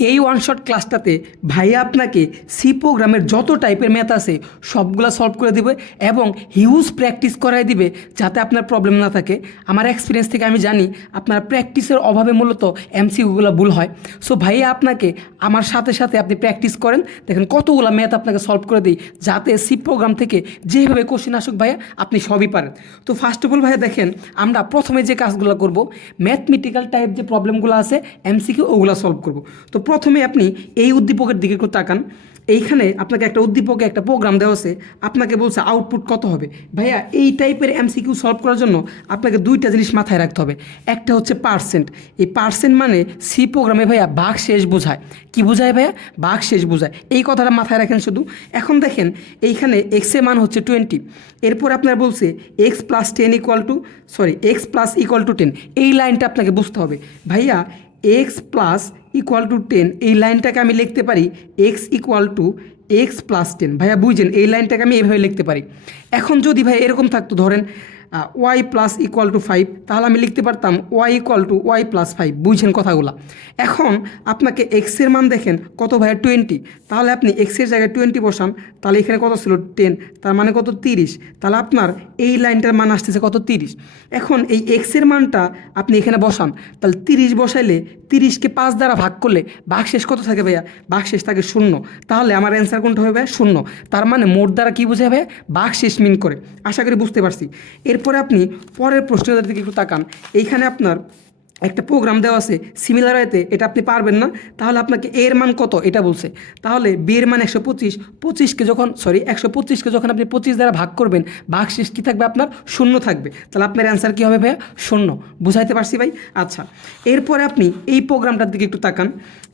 এই one shot ক্লাসটাতে ভাইয়া আপনাকে সি প্রোগ্রামের যত টাইপের ম্যাথ আছে সবগুলো সলভ করে দিবে এবং হিউজ প্র্যাকটিস করাই দিবে যাতে আপনার প্রবলেম না থাকে। আমার এক্সপিরিয়েন্স থেকে আমি জানি আপনার প্র্যাকটিসের অভাবে মূলত এমসিকিউগুলো ভুল হয়। সো ভাইয়া আপনাকে আমার সাথে সাথে আপনি প্র্যাকটিস করেন, দেখেন কতগুলো ম্যাথ আপনাকে সলভ করে দিই যাতে সি প্রোগ্রাম থেকে যেভাবে কোশ্চেন আসুক ভাইয়া আপনি সবই পারেন। তো ফার্স্ট অফ অল ভাইয়া দেখেন আমরা প্রথমে যে কাজগুলো করব, ম্যাথমেটিক্যাল টাইপ যে প্রবলেমগুলো আছে এমসিকিউ ওগুলো সলভ করব। তো প্রথমে আপনি এই উদ্দীপকের দিকে একটু তাকান। এইখানে আপনাকে একটা উদ্দীপকে একটা প্রোগ্রাম দেওয়া আছে, আপনাকে বলছে আউটপুট কত হবে। ভাইয়া এই টাইপের এমসিকিউ সলভ করার জন্য আপনাকে দুইটা জিনিস মাথায় রাখতে হবে। একটা হচ্ছে পার্সেন্ট। এই পার্সেন্ট মানে সি প্রোগ্রামে ভাইয়া ভাগ শেষ বোঝায়। কি বোঝায় ভাইয়া? ভাগ শেষ বোঝায়। এই কথাটা মাথায় রাখেন শুধু। এখন দেখেন এইখানে এক্সের মান হচ্ছে 20, এরপর আপনার বলছে x plus 10 equal to x plus equal to 10। এই লাইনটা আপনাকে বুঝতে হবে। ভাইয়া এক্স প্লাস ইকুয়াল টু 10 এই লাইনটাকে আমি লিখতে পারি x equal to x plus 10। ভাইয়া বুঝছেন, এই লাইনটাকে আমি এইভাবে লিখতে পারি। এখন যদি ভাই এরকম থাকতো, ধরেন ওয়াই প্লাস ইকুয়াল টু 5, তাহলে আমি লিখতে পারতাম Y equal to Y plus 5। বুঝছেন কথাগুলো? এখন আপনাকে এক্সের মান দেখেন কত ভাইয়া 20, তাহলে আপনি এক্সের জায়গায় 20 বসান, তাহলে এখানে কত ছিল 10, তার মানে কত 30। তাহলে আপনার এই লাইনটার মান আসতেছে কত 30। এখন এই এক্সের মানটা আপনি এখানে বসান, তাহলে 30 বসাইলে 30কে 5 দ্বারা ভাগ করলে ভাগশেষ কত থাকে ভাইয়া? ভাগশেষ থাকে 0। তাহলে আমার অ্যান্সার কোনটা হবে ভাইয়া? 0। তার মানে মোট দ্বারা কী বোঝায় ভাইয়া? ভাগশেষ মিন করে। আশা করি বুঝতে পারছি। এরপরে আপনি পরের প্রশ্নটার দিকে একটু তাকান। এইখানে আপনার একটা প্রোগ্রাম দেওয়া আছে সিমিলার ওয়েতে, এটা আপনি পারবেন না, তাহলে আপনাকে এর মান কত এটা বলছে। তাহলে বি এর মান 125, 125কে যখন আপনি 25 দ্বারা ভাগ করবেন ভাগশেষ কী থাকবে? আপনার 0 থাকবে। তাহলে আপনার অ্যান্সার কী হবে ভাইয়া? 0। বুঝাইতে পারছি ভাই? আচ্ছা, এরপরে আপনি এই প্রোগ্রামটার দিকে একটু তাকান।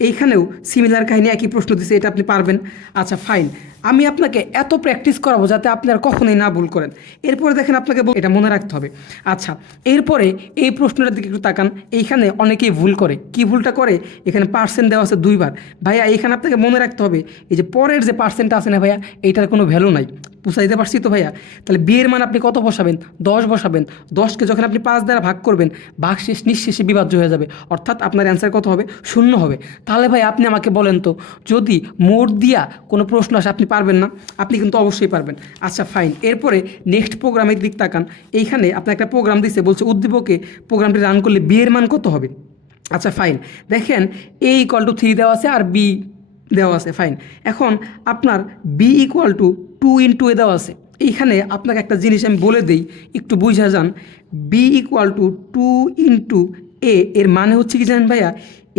এইখানেও সিমিলার কাহিনী, একই প্রশ্ন দিছে, এটা আপনি পারবেন। আচ্ছা ফাইন, আমি আপনাকে এত প্র্যাকটিস করাবো যাতে আপনি আর কখনোই না ভুল করেন। এরপরে দেখেন আপনাকে এটা মনে রাখতে হবে। আচ্ছা, এরপরে এই প্রশ্নটার দিকে একটু তাকান। এইখানে অনেকেই ভুল করে। কি ভুলটা করে? এখানে পার্সেন্ট দেওয়া আছে 2 বার। ভাইয়া এইখানে আপনাকে মনে রাখতে হবে এই যে পরের যে পার্সেন্টটা আছে না ভাইয়া, এইটার কোনো ভ্যালু নাই। বুঝাইতে পারছি তো ভাইয়া? তাহলে বিয়ের মান আপনি কত বসাবেন? 10 বসাবেন। 10কে যখন আপনি 5 দ্বারা ভাগ করবেন ভাগশেষ নিঃশেষে বিভাজ্য হয়ে যাবে, অর্থাৎ আপনার অ্যান্সার কত হবে? 0 হবে। তাহলে ভাই আপনি আমাকে বলেন তো, যদি মোট দিয়া কোনো প্রশ্ন আসে আপনি পারবেন না? আপনি কিন্তু অবশ্যই পারবেন। আচ্ছা ফাইন, এরপরে নেক্সট প্রোগ্রামের দিক তাকান। এইখানে আপনার একটা প্রোগ্রাম দিচ্ছে, বলছে উদ্দীপকে প্রোগ্রামটি রান করলে বিয়ের মান কত হবে। আচ্ছা ফাইন, দেখেন এ ইকুয়াল টু 3 দেওয়া আছে আর বি দেওয়া আছে। ফাইন, এখন আপনার বি ইকুয়াল টু 2 ইন্টু এ দেওয়া আছে। এইখানে আপনাকে একটা জিনিস আমি বলে দিই, একটু বুঝা যান। বি ইকুয়াল টু 2 ইন্টু এ এর মানে হচ্ছে কি জানেন ভাইয়া?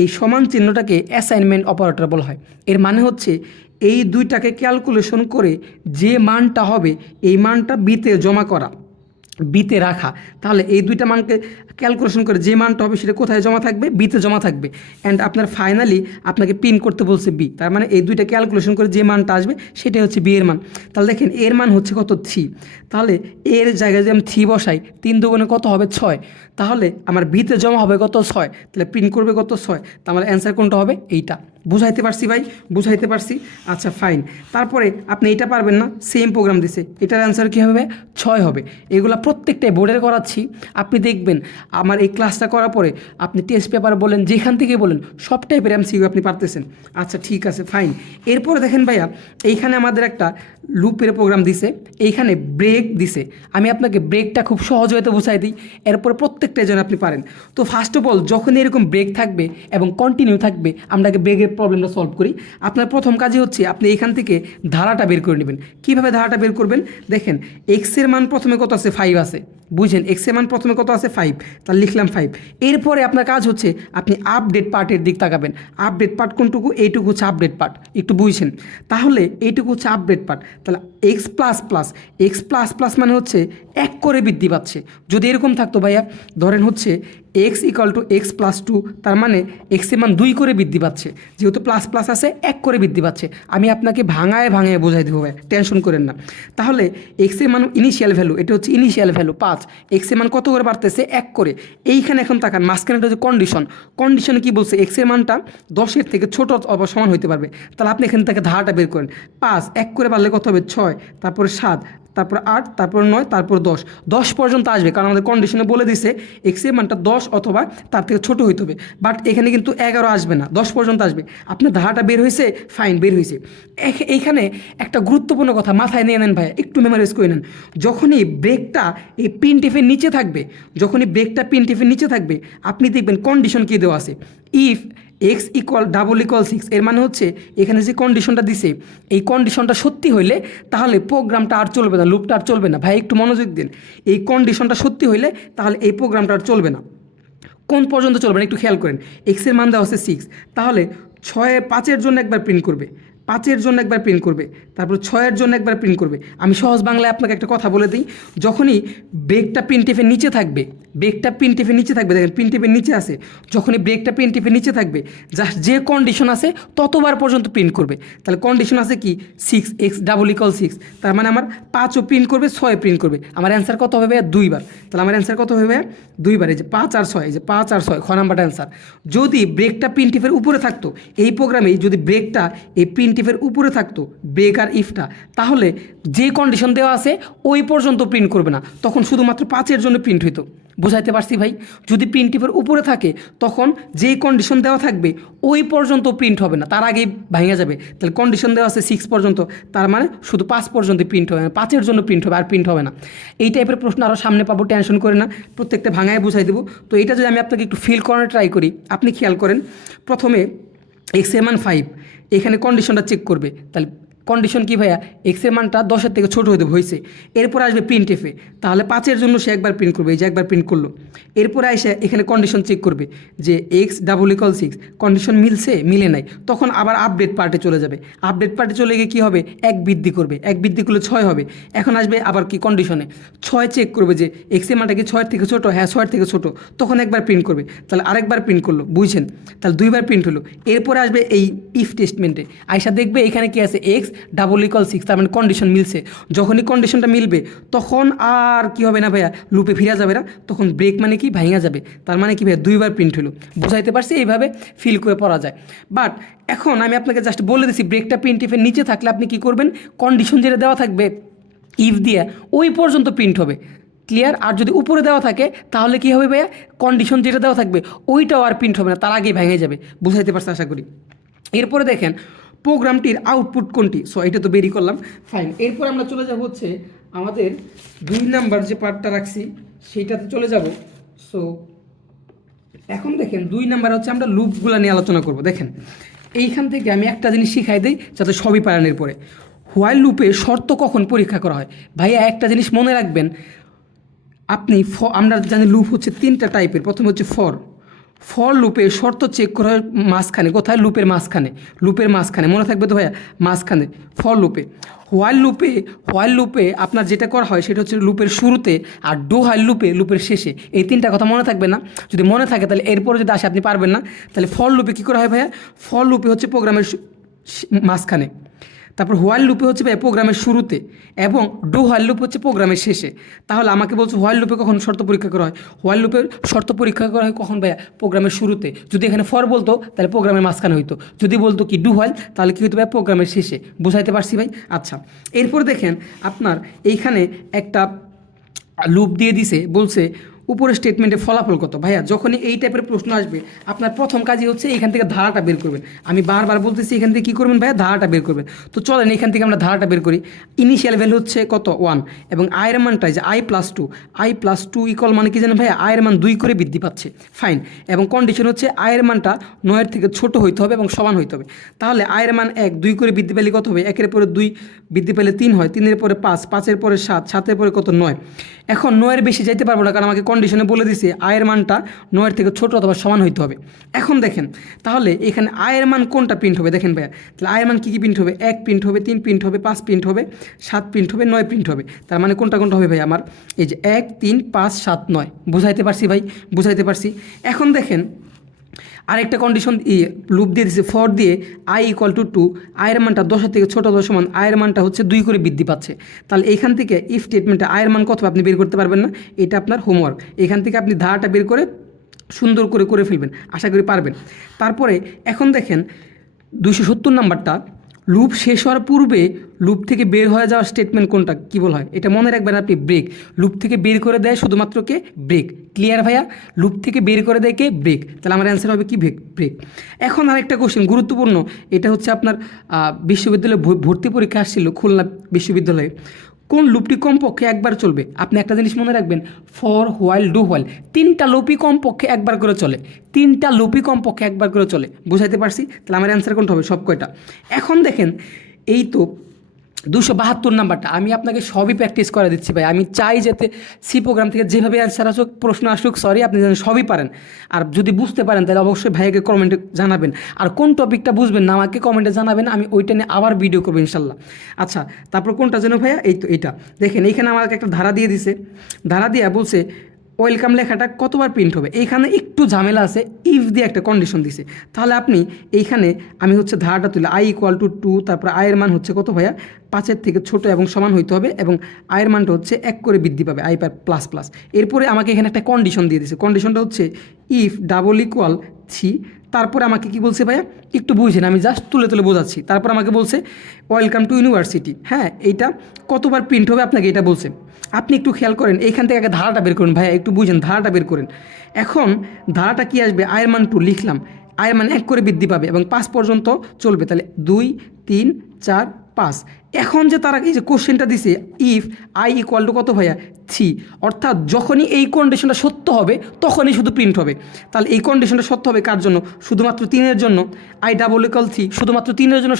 এই সমান চিহ্নটাকে অ্যাসাইনমেন্ট অপারেটর বলা হয়। এর মানে হচ্ছে এই দুইটাকে ক্যালকুলেশন করে যে মানটা হবে এই মানটা বিতে জমা করা, বিতে রাখা। তাহলে এই দুইটা মানকে ক্যালকুলেশন করে যে মানটা হবে সেটা কোথায় জমা থাকবে? বিতে জমা থাকবে। অ্যান্ড আপনার ফাইনালি আপনাকে পিন করতে বলছে বি, তার মানে এই দুইটা ক্যালকুলেশন করে যে মানটা আসবে সেটাই হচ্ছে বি এর মান। তাহলে দেখেন এর মান হচ্ছে কত? 3। তাহলে এর জায়গায় যদি আমি 3 বসাই, 3 দুগুণে কত হবে? 6। তাহলে আমার বিতে জমা হবে কত? 6। তাহলে প্রিন্ট করবে কত? 6। তার মানে অ্যান্সার কোনটা হবে? এইটা। বুঝাইতে পারছি ভাই? বুঝাইতে পারছি? আচ্ছা ফাইন, তারপরে আপনি এইটা পারবেন না, সেম প্রোগ্রাম দিছে, এটার অ্যান্সার কী হবে? 6 হবে। এগুলা প্রত্যেকটাই বোর্ডের করাচ্ছি, আপনি দেখবেন আমার এই ক্লাসটা করার পরে আপনি টেস্ট পেপার বলেন, যেখান থেকে বলেন সব টাইপের এমসিকিউ আপনি পারতেছেন। আচ্ছা ঠিক আছে ফাইন, এরপরে দেখেন ভাইয়া এইখানে আমাদের একটা লুপের প্রোগ্রাম দিছে, এইখানে ব্রেক দিছে। আমি আপনাকে ব্রেকটা খুব সহজ হয়তো বুঝাই দিই, এরপরে প্রত্যেকটাই যেন আপনি পারেন। তো ফার্স্ট অফ অল যখন এরকম ব্রেক থাকবে এবং কন্টিনিউ থাকবে, আমরা আগে ব্রেকের প্রবলেমটা সলভ করি। আপনার প্রথম কাজই হচ্ছে আপনি এখান থেকে ধারাটা বের করে নেবেন। কীভাবে ধারাটা বের করবেন? দেখেন এক্সের মান প্রথমে কত আছে? 5 আছে। বুঝেন, এক্সের মান প্রথমে কত আছে? 5। তাহলে লিখলাম 5। এরপরে আপনার কাজ হচ্ছে আপনি আপডেট পার্টের দিক তাকাবেন। আপডেট পার্ট কোনটুকু? এইটুকু হচ্ছে আপডেট পার্ট, একটু বুঝছেন? তাহলে এইটুকু হচ্ছে আপডেট পার্ট। তাহলে x plus plus, x plus plus মানে হচ্ছে 1 করে বৃদ্ধি পাচ্ছে। যদি এরকম থাকতো ভাইয়া, ধরেন হচ্ছে x equal to x plus 2, তার মানে এক্সের মান 2 করে বৃদ্ধি পাচ্ছে। যেহেতু প্লাস প্লাস আছে 1 করে বৃদ্ধি পাচ্ছে। আমি আপনাকে ভাঙায় ভাঙায় বোঝাই দেবো ভাই, টেনশন করেন না। তাহলে এক্সের মান ইনিশিয়াল ভ্যালু, এটা হচ্ছে ইনিশিয়াল ভ্যালু 5, এক্সের মান কত করে বাড়তেছে? 1 করে। এইখানে এখন তাকান মাঝখানে হচ্ছে কন্ডিশন। কন্ডিশনে কী বলছে? এক্সের মানটা 10-এর থেকে ছোট অথবা সমান হইতে পারবে। তাহলে আপনি এখান থেকে ধারাটা বের করেন। 5 1 করে বাড়লে কত হবে? 6, তারপরে 7, তারপর 8, তারপর 9, তারপর 10, 10 পর্যন্ত আসবে, কারণ আমাদের কন্ডিশনে বলে দিছে এক্সের মানটা 10 অথবা তার থেকে ছোট হইতে হবে। বাট এখানে কিন্তু 11 আসবে না, 10 পর্যন্ত আসবে। আপনার ধারাটা বের হয়েছে, ফাইন, বের হয়েছে। এইখানে একটা গুরুত্বপূর্ণ কথা মাথায় নিয়ে নেন ভাইয়া, একটু মেমোরাইজ করে নেন। যখনই ব্রেকটা এই পিন টিপের নিচে থাকবে, যখনই ব্রেকটা পিন টিপের নিচে থাকবে, আপনি দেখবেন কন্ডিশন কী দেওয়া আছে, if x equal double equal 6, এর মানে হচ্ছে এখানে যে কন্ডিশনটা দিছে এই কন্ডিশনটা সত্যি হইলে তাহলে প্রোগ্রামটা আর চলবে না, লুপটা আর চলবে না। ভাই একটু মনোযোগ দিন, এই কন্ডিশনটা সত্যি হইলে তাহলে এই প্রোগ্রামটা আর চলবে না। কোন পর্যন্ত চলবে না একটু খেয়াল করেন। এক্সের মান দেওয়া হচ্ছে 6, তাহলে 5-এর জন্য একবার প্রিন্ট করবে, 5-এর জন্য একবার প্রিন্ট করবে, তারপর 6-এর জন্য একবার প্রিন্ট করবে। আমি সহজ বাংলায় আপনাকে একটা কথা বলে দিই, যখনই ব্রেকটা প্রিন্টএফের নিচে থাকবে, ব্রেকটা প্রিন্টএফের নিচে থাকবে, দেখেন প্রিন্টএফের নিচে আছে, যখনই ব্রেকটা প্রিন্টএফের নিচে থাকবে জাস্ট যে কন্ডিশন আছে ততবার পর্যন্ত প্রিন্ট করবে। তাহলে কন্ডিশন আছে কি 6x ডাবল ইকুয়াল 6, তার মানে আমার 5ও প্রিন্ট করবে, 6 প্রিন্ট করবে। আমার অ্যান্সার কত হবে? 2 বার। তাহলে আমার অ্যান্সার কত হবে? 2 বার। এই যে 5 আর 6, এই যে 5 আর 6, খ নাম্বারটা অ্যান্সার। যদি ব্রেকটা প্রিন্টএফের উপরে থাকতো, এই প্রোগ্রামে যদি ব্রেকটা এই প্রিন্টএফের উপরে থাকতো, ব্রেক আর ইফটা, তাহলে যে কন্ডিশন দেওয়া আছে ওই পর্যন্ত প্রিন্ট করবে না, তখন শুধুমাত্র 5-এর জন্য প্রিন্ট হইতো। বুঝাইতে পারছি ভাই? যদি প্রিন্টএফের উপরে থাকে তখন যেই কন্ডিশন দেওয়া থাকবে ওই পর্যন্ত প্রিন্ট হবে না, তার আগেই ভাঙা যাবে। তাহলে কন্ডিশন দেওয়া আছে 6 পর্যন্ত, তার মানে শুধু 5 পর্যন্ত প্রিন্ট হবে না, 5-এর জন্য প্রিন্ট হবে, আর প্রিন্ট হবে না। এই টাইপের প্রশ্ন আরও সামনে পাবো, টেনশন করে না, প্রত্যেকটা ভাঙায় বুঝাই দেবো। তো এইটা যদি আমি আপনাকে একটু ফিল করার ট্রাই করি, আপনি খেয়াল করেন, প্রথমে এক্সের মান 5, এখানে কন্ডিশনটা চেক করবে। তাহলে কন্ডিশন কি ভাইয়া? এক্সের মানটা 10-এর থেকে ছোটো হতে হয়েছে। এরপর আসবে প্রিন্ট এফে, তাহলে 5-এর জন্য সে একবার প্রিন্ট করবে, এই যে একবার প্রিন্ট করলো। এরপরে এসে এখানে কন্ডিশন চেক করবে যে এক্স ডাবল ইকুয়াল 6, কন্ডিশন মিলছে, মিলে নাই, তখন আবার আপডেট পার্টে চলে যাবে। আপডেট পার্টে চলে গিয়ে কী হবে? 1 বৃদ্ধি করবে, 1 বৃদ্ধি করলে 6 হবে। এখন আসবে আবার কি কন্ডিশনে 6 চেক করবে যে এক্সের মানটা কি 6-এর থেকে ছোটো, হ্যাঁ 6-এর থেকে ছোটো, তখন একবার প্রিন্ট করবে। তাহলে আরেকবার প্রিন্ট করলো, বুঝছেন? তাহলে 2 বার প্রিন্ট হলো। এরপরে আসবে এই ইফ স্টেটমেন্টে, আয়সা দেখবে এখানে কি আছে, এক্স ডাবল ইকুয়াল 6, তার মানে কন্ডিশন মিলছে। যখনই কন্ডিশনটা মিলবে তখন আর কি হবে না ভাইয়া, লুপে ফিরা যাবে না, তখন ব্রেক মানে কি ভাঙা যাবে। তার মানে কি ভাইয়া 2 বার প্রিন্ট হলো। বুঝাইতে পারছি? এইভাবে ফিল করে পড়া যায়। বাট এখন আমি আপনাকে জাস্ট বলে দিচ্ছি, ব্রেকটা প্রিন্টএফের নিচে থাকলে আপনি কি করবেন, কন্ডিশন যেটা দেওয়া থাকবে ইফ দিয়ে ওই পর্যন্ত প্রিন্ট হবে। ক্লিয়ার? আর যদি উপরে দেওয়া থাকে তাহলে কি হবে ভাইয়া, কন্ডিশন যেটা দেওয়া থাকবে ওইটাও আর প্রিন্ট হবে না, তার আগেই ভেঙে যাবে। বুঝাইতে পারছি আশা করি। এরপরে দেখেন প্রোগ্রামটির আউটপুট কোনটি, সো এটা তো বেরি করলাম, ফাইন। এরপর আমরা চলে যাব হচ্ছে আমাদের 2 নাম্বার যে পার্টটা রাখছি সেইটাতে চলে যাব। সো এখন দেখেন 2 নাম্বার হচ্ছে আমরা লুপগুলো নিয়ে আলোচনা করব। দেখেন এইখান থেকে আমি একটা জিনিস শিখাই দিই যাতে সবই পারেন। এরপরে হোয়াইল লুপে শর্ত কখন পরীক্ষা করা হয়? ভাইয়া একটা জিনিস মনে রাখবেন, আপনি আমরা জানি লুপ হচ্ছে 3টা টাইপের। প্রথমে হচ্ছে ফর লুপে শর্ত চেক করা হয় মাঝখানে, কোথায়? লুপের মাঝখানে, লুপের মাঝখানে, মনে থাকবে তো ভাইয়া, মাঝখানে ফর লুপে। হোয়াইল লুপে আপনার যেটা করা হয় সেটা হচ্ছে লুপের শুরুতে, আর ডু হোয়াইল লুপে লুপের শেষে। এই 3টা কথা মনে থাকবে না? যদি মনে থাকে তাহলে এরপরে যদি আসে আপনি পারবেন না। তাহলে ফর লুপে কী করা হয় ভাইয়া? ফর লুপে হচ্ছে প্রোগ্রামের মাঝখানে, তারপর হোয়াইল লুপে হচ্ছে ভাই প্রোগ্রামের শুরুতে, এবং ডু হোয়াইল লুপ হচ্ছে প্রোগ্রামের শেষে। তাহলে আমাকে বলছো হোয়াইল লুপে কখন শর্ত পরীক্ষা করা হয়? হোয়াইল লুপের শর্ত পরীক্ষা করা হয় কখন ভাইয়া? প্রোগ্রামের শুরুতে। যদি এখানে ফর বলতো তাহলে প্রোগ্রামের মাঝখানে হইতো, যদি বলতো কি ডু হোয়াইল তাহলে কী হতো ভাই? প্রোগ্রামের শেষে। বুঝাইতে পারছি ভাই? আচ্ছা, এরপর দেখেন আপনার এইখানে একটা লুপ দিয়ে দিছে, বলছে উপরের স্টেটমেন্টে ফলাফল কত। ভাইয়া যখনই এই টাইপের প্রশ্ন আসবে আপনার প্রথম কাজই হচ্ছে এখান থেকে ধারাটা বের করবেন। আমি বারবার বলতেছি এখান থেকে কী করবেন ভাইয়া? ধারাটা বের করবেন। তো চলেন এখান থেকে আমরা ধারাটা বের করি। ইনিশিয়াল ভ্যালু হচ্ছে কত? 1, এবং আয়ের মানটা যে i+2 ইকুয়াল মানে কি জানেন ভাইয়া? আয়ের মান 2 করে বৃদ্ধি পাচ্ছে, ফাইন। এবং কন্ডিশন হচ্ছে আয়ের মানটা 9-এর থেকে ছোট হইতে হবে এবং সমান হইতে হবে। তাহলে আয়ের মান 1, 2 করে বৃদ্ধি পেলে কত হবে? 1-এর পরে 2 বৃদ্ধি পেলে 3 হয়, 3-এর পরে 5, 5-এর পরে 7, 7-এর পরে কত? 9। এখন 9-এর বেশি যাইতে পারবো না, কারণ আমাকে কন্ডিশনে বলে দিছে আয়ের মানটা 9-এর থেকে ছোট অথবা সমান হইতে হবে। এখন দেখেন তাহলে এখানে আয়ের মান কোনটা প্রিন্ট হবে? দেখেন ভাইয়া, তাহলে আয়ের মান কী কী প্রিন্ট হবে? 1 প্রিন্ট হবে, 3 প্রিন্ট হবে, 5 প্রিন্ট হবে, 7 প্রিন্ট হবে, 9 প্রিন্ট হবে। তার মানে কোনটা কোনটা হবে ভাই আমার? এই যে 1, 3, 5, 7, 9। বুঝাইতে পারছি ভাই? বুঝাইতে পারছি। এখন দেখেন আরেকটা কন্ডিশন লুপ দিয়ে দিচ্ছে, ফর দিয়ে i=2, আয়ের মানটা 10-এর থেকে ছোটো অথবা সমান, আয়ের মানটা হচ্ছে 2 করে বৃদ্ধি পাচ্ছে। তাহলে এইখান থেকে ইফ স্টেটমেন্টে আয়ের মান কত আপনি বের করতে পারবেন না, এটা আপনার হোমওয়ার্ক। এখান থেকে আপনি ধারাটা বের করে সুন্দর করে ফেলবেন, আশা করি পারবেন। তারপরে এখন দেখেন 270 নাম্বারটা, লুপ শেষ হওয়ার পূর্বে লুপ থেকে বের হয়ে যাওয়ার স্টেটমেন্ট কোনটা কী বলা হয়? এটা মনে রাখবেন আপনি, ব্রেক। লুপ থেকে বের করে দেয় শুধুমাত্র কে? ব্রেক। ক্লিয়ার ভাইয়া? লুপ থেকে বের করে দেয় কে? ব্রেক। তাহলে আমার অ্যান্সার হবে কি? ব্রেক। এখন আরেকটা কোশ্চেন গুরুত্বপূর্ণ, এটা হচ্ছে আপনার বিশ্ববিদ্যালয়ে ভর্তি পরীক্ষা আসছিল খুলনা বিশ্ববিদ্যালয়ে। কোন লুপটি কমপক্ষে একবার চলবে? আপনি একটা জিনিস মনে রাখবেন, ফর, হোয়াইল, ডু হোয়াইল, তিনটা লুপই কমপক্ষে একবার করে চলে। তিনটা লুপই কমপক্ষে একবার করে চলে। বুঝাইতে পারছি? তাহলে আমার অ্যান্সার কোনটা হবে? সব কয়টা। এখন দেখেন, এই তো 272 নাম্বারটা আমি আপনাকে সবই প্র্যাকটিস করে দিচ্ছি ভাই। আমি চাই যাতে সি প্রোগ্রাম থেকে যেভাবে অ্যান্সার আসুক, প্রশ্ন আসুক, সরি, আপনি যেন সবই পারেন। আর যদি বুঝতে পারেন তাহলে অবশ্যই ভাইকে কমেন্টে জানাবেন। আর কোন টপিকটা বুঝবেন না আমাকে কমেন্টে জানাবেন, আমি ওইটা নিয়ে আবার ভিডিও করবো ইনশাল্লাহ। আচ্ছা, তারপর কোনটা যেন ভাইয়া? এই তো এইটা দেখেন, এইখানে আমাকে একটা ধারা দিয়ে দিছে। ধারা দিয়া বলছে ওয়েলকাম লেখাটা কতবার প্রিন্ট হবে। এইখানে একটু ঝামেলা আছে, ইফ দিয়ে একটা কন্ডিশন দিছে। তাহলে আপনি এইখানে আমি হচ্ছে ধারাটা তুলে i = 2, তারপর আয়ের মান হচ্ছে কত ভাইয়া? 5-এর থেকে ছোট এবং সমান হইতে হবে, এবং আয়ের মানটা হচ্ছে 1 করে বৃদ্ধি পাবে, i প্লাস প্লাস। এরপরে আমাকে এখানে একটা কন্ডিশন দিয়ে দিছে। কন্ডিশনটা হচ্ছে ইফ = 3। তারপরে আমাকে কি বলছে ভাইয়া? একটু বুঝেন, আমি জাস্ট তুলে তুলে বোঝাচ্ছি। তারপর আমাকে বলছে ওয়েলকাম টু ইউনিভার্সিটি। হ্যাঁ, এইটা কতবার প্রিন্ট হবে আপনাকে এটা বলছে। আপনি একটু খেয়াল করেন, এইখান থেকে আগে ধারাটা বের করেন ভাইয়া, একটু বুঝেন, ধারাটা বের করেন। এখন ধারাটা কি আসবে? আয়ের মান 2 লিখলাম, আয়ের মান 1 করে বৃদ্ধি পাবে এবং 5 পর্যন্ত চলবে। তাহলে 2, 3, 4, 5। এখন যে তারা এই যে কোশ্চেনটা দিছে, ইফ i = কত ভাইয়া? 3, অর্থাৎ যখনই এই কন্ডিশনটা সত্য হবে তখনই শুধু প্রিন্ট হবে। তাহলে এই কন্ডিশনটা সত্য হবে কার জন্য? শুধুমাত্র 3-এর জন্য। i= 3 শুধুমাত্র 3-এর জন্য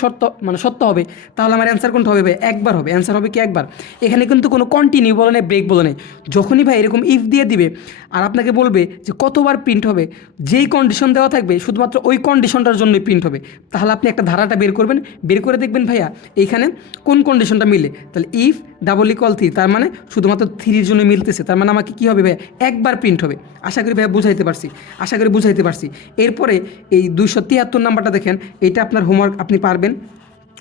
সত্য হবে। তাহলে আমার অ্যান্সার কোনটা হবে ভাই? একবার হবে। অ্যান্সার হবে কি? একবার। এখানে কিন্তু কোনো কন্টিনিউ বলে নেই, ব্রেক বলে নেই। যখনই ভাই এরকম ইফ দিয়ে দিবে আর আপনাকে বলবে যে কতবার প্রিন্ট হবে, যেই কন্ডিশন দেওয়া থাকবে শুধুমাত্র ওই কন্ডিশনটার জন্যই প্রিন্ট হবে। তাহলে আপনি একটা ধারাটা বের করবেন, বের করে দেখবেন ভাইয়া এইখানে কোন কন্ডিশনটা মিলে। তাহলে ইফ = 3, তার মানে শুধুমাত্র 3-র জন্য মিলতেছে, তার মানে আমাকে কী হবে ভাইয়া? একবার প্রিন্ট হবে। আশা করি ভাইয়া বুঝাইতে পারছি। এরপরে এই 273 নাম্বারটা দেখেন, এটা আপনার হোমওয়ার্ক, আপনি পারবেন,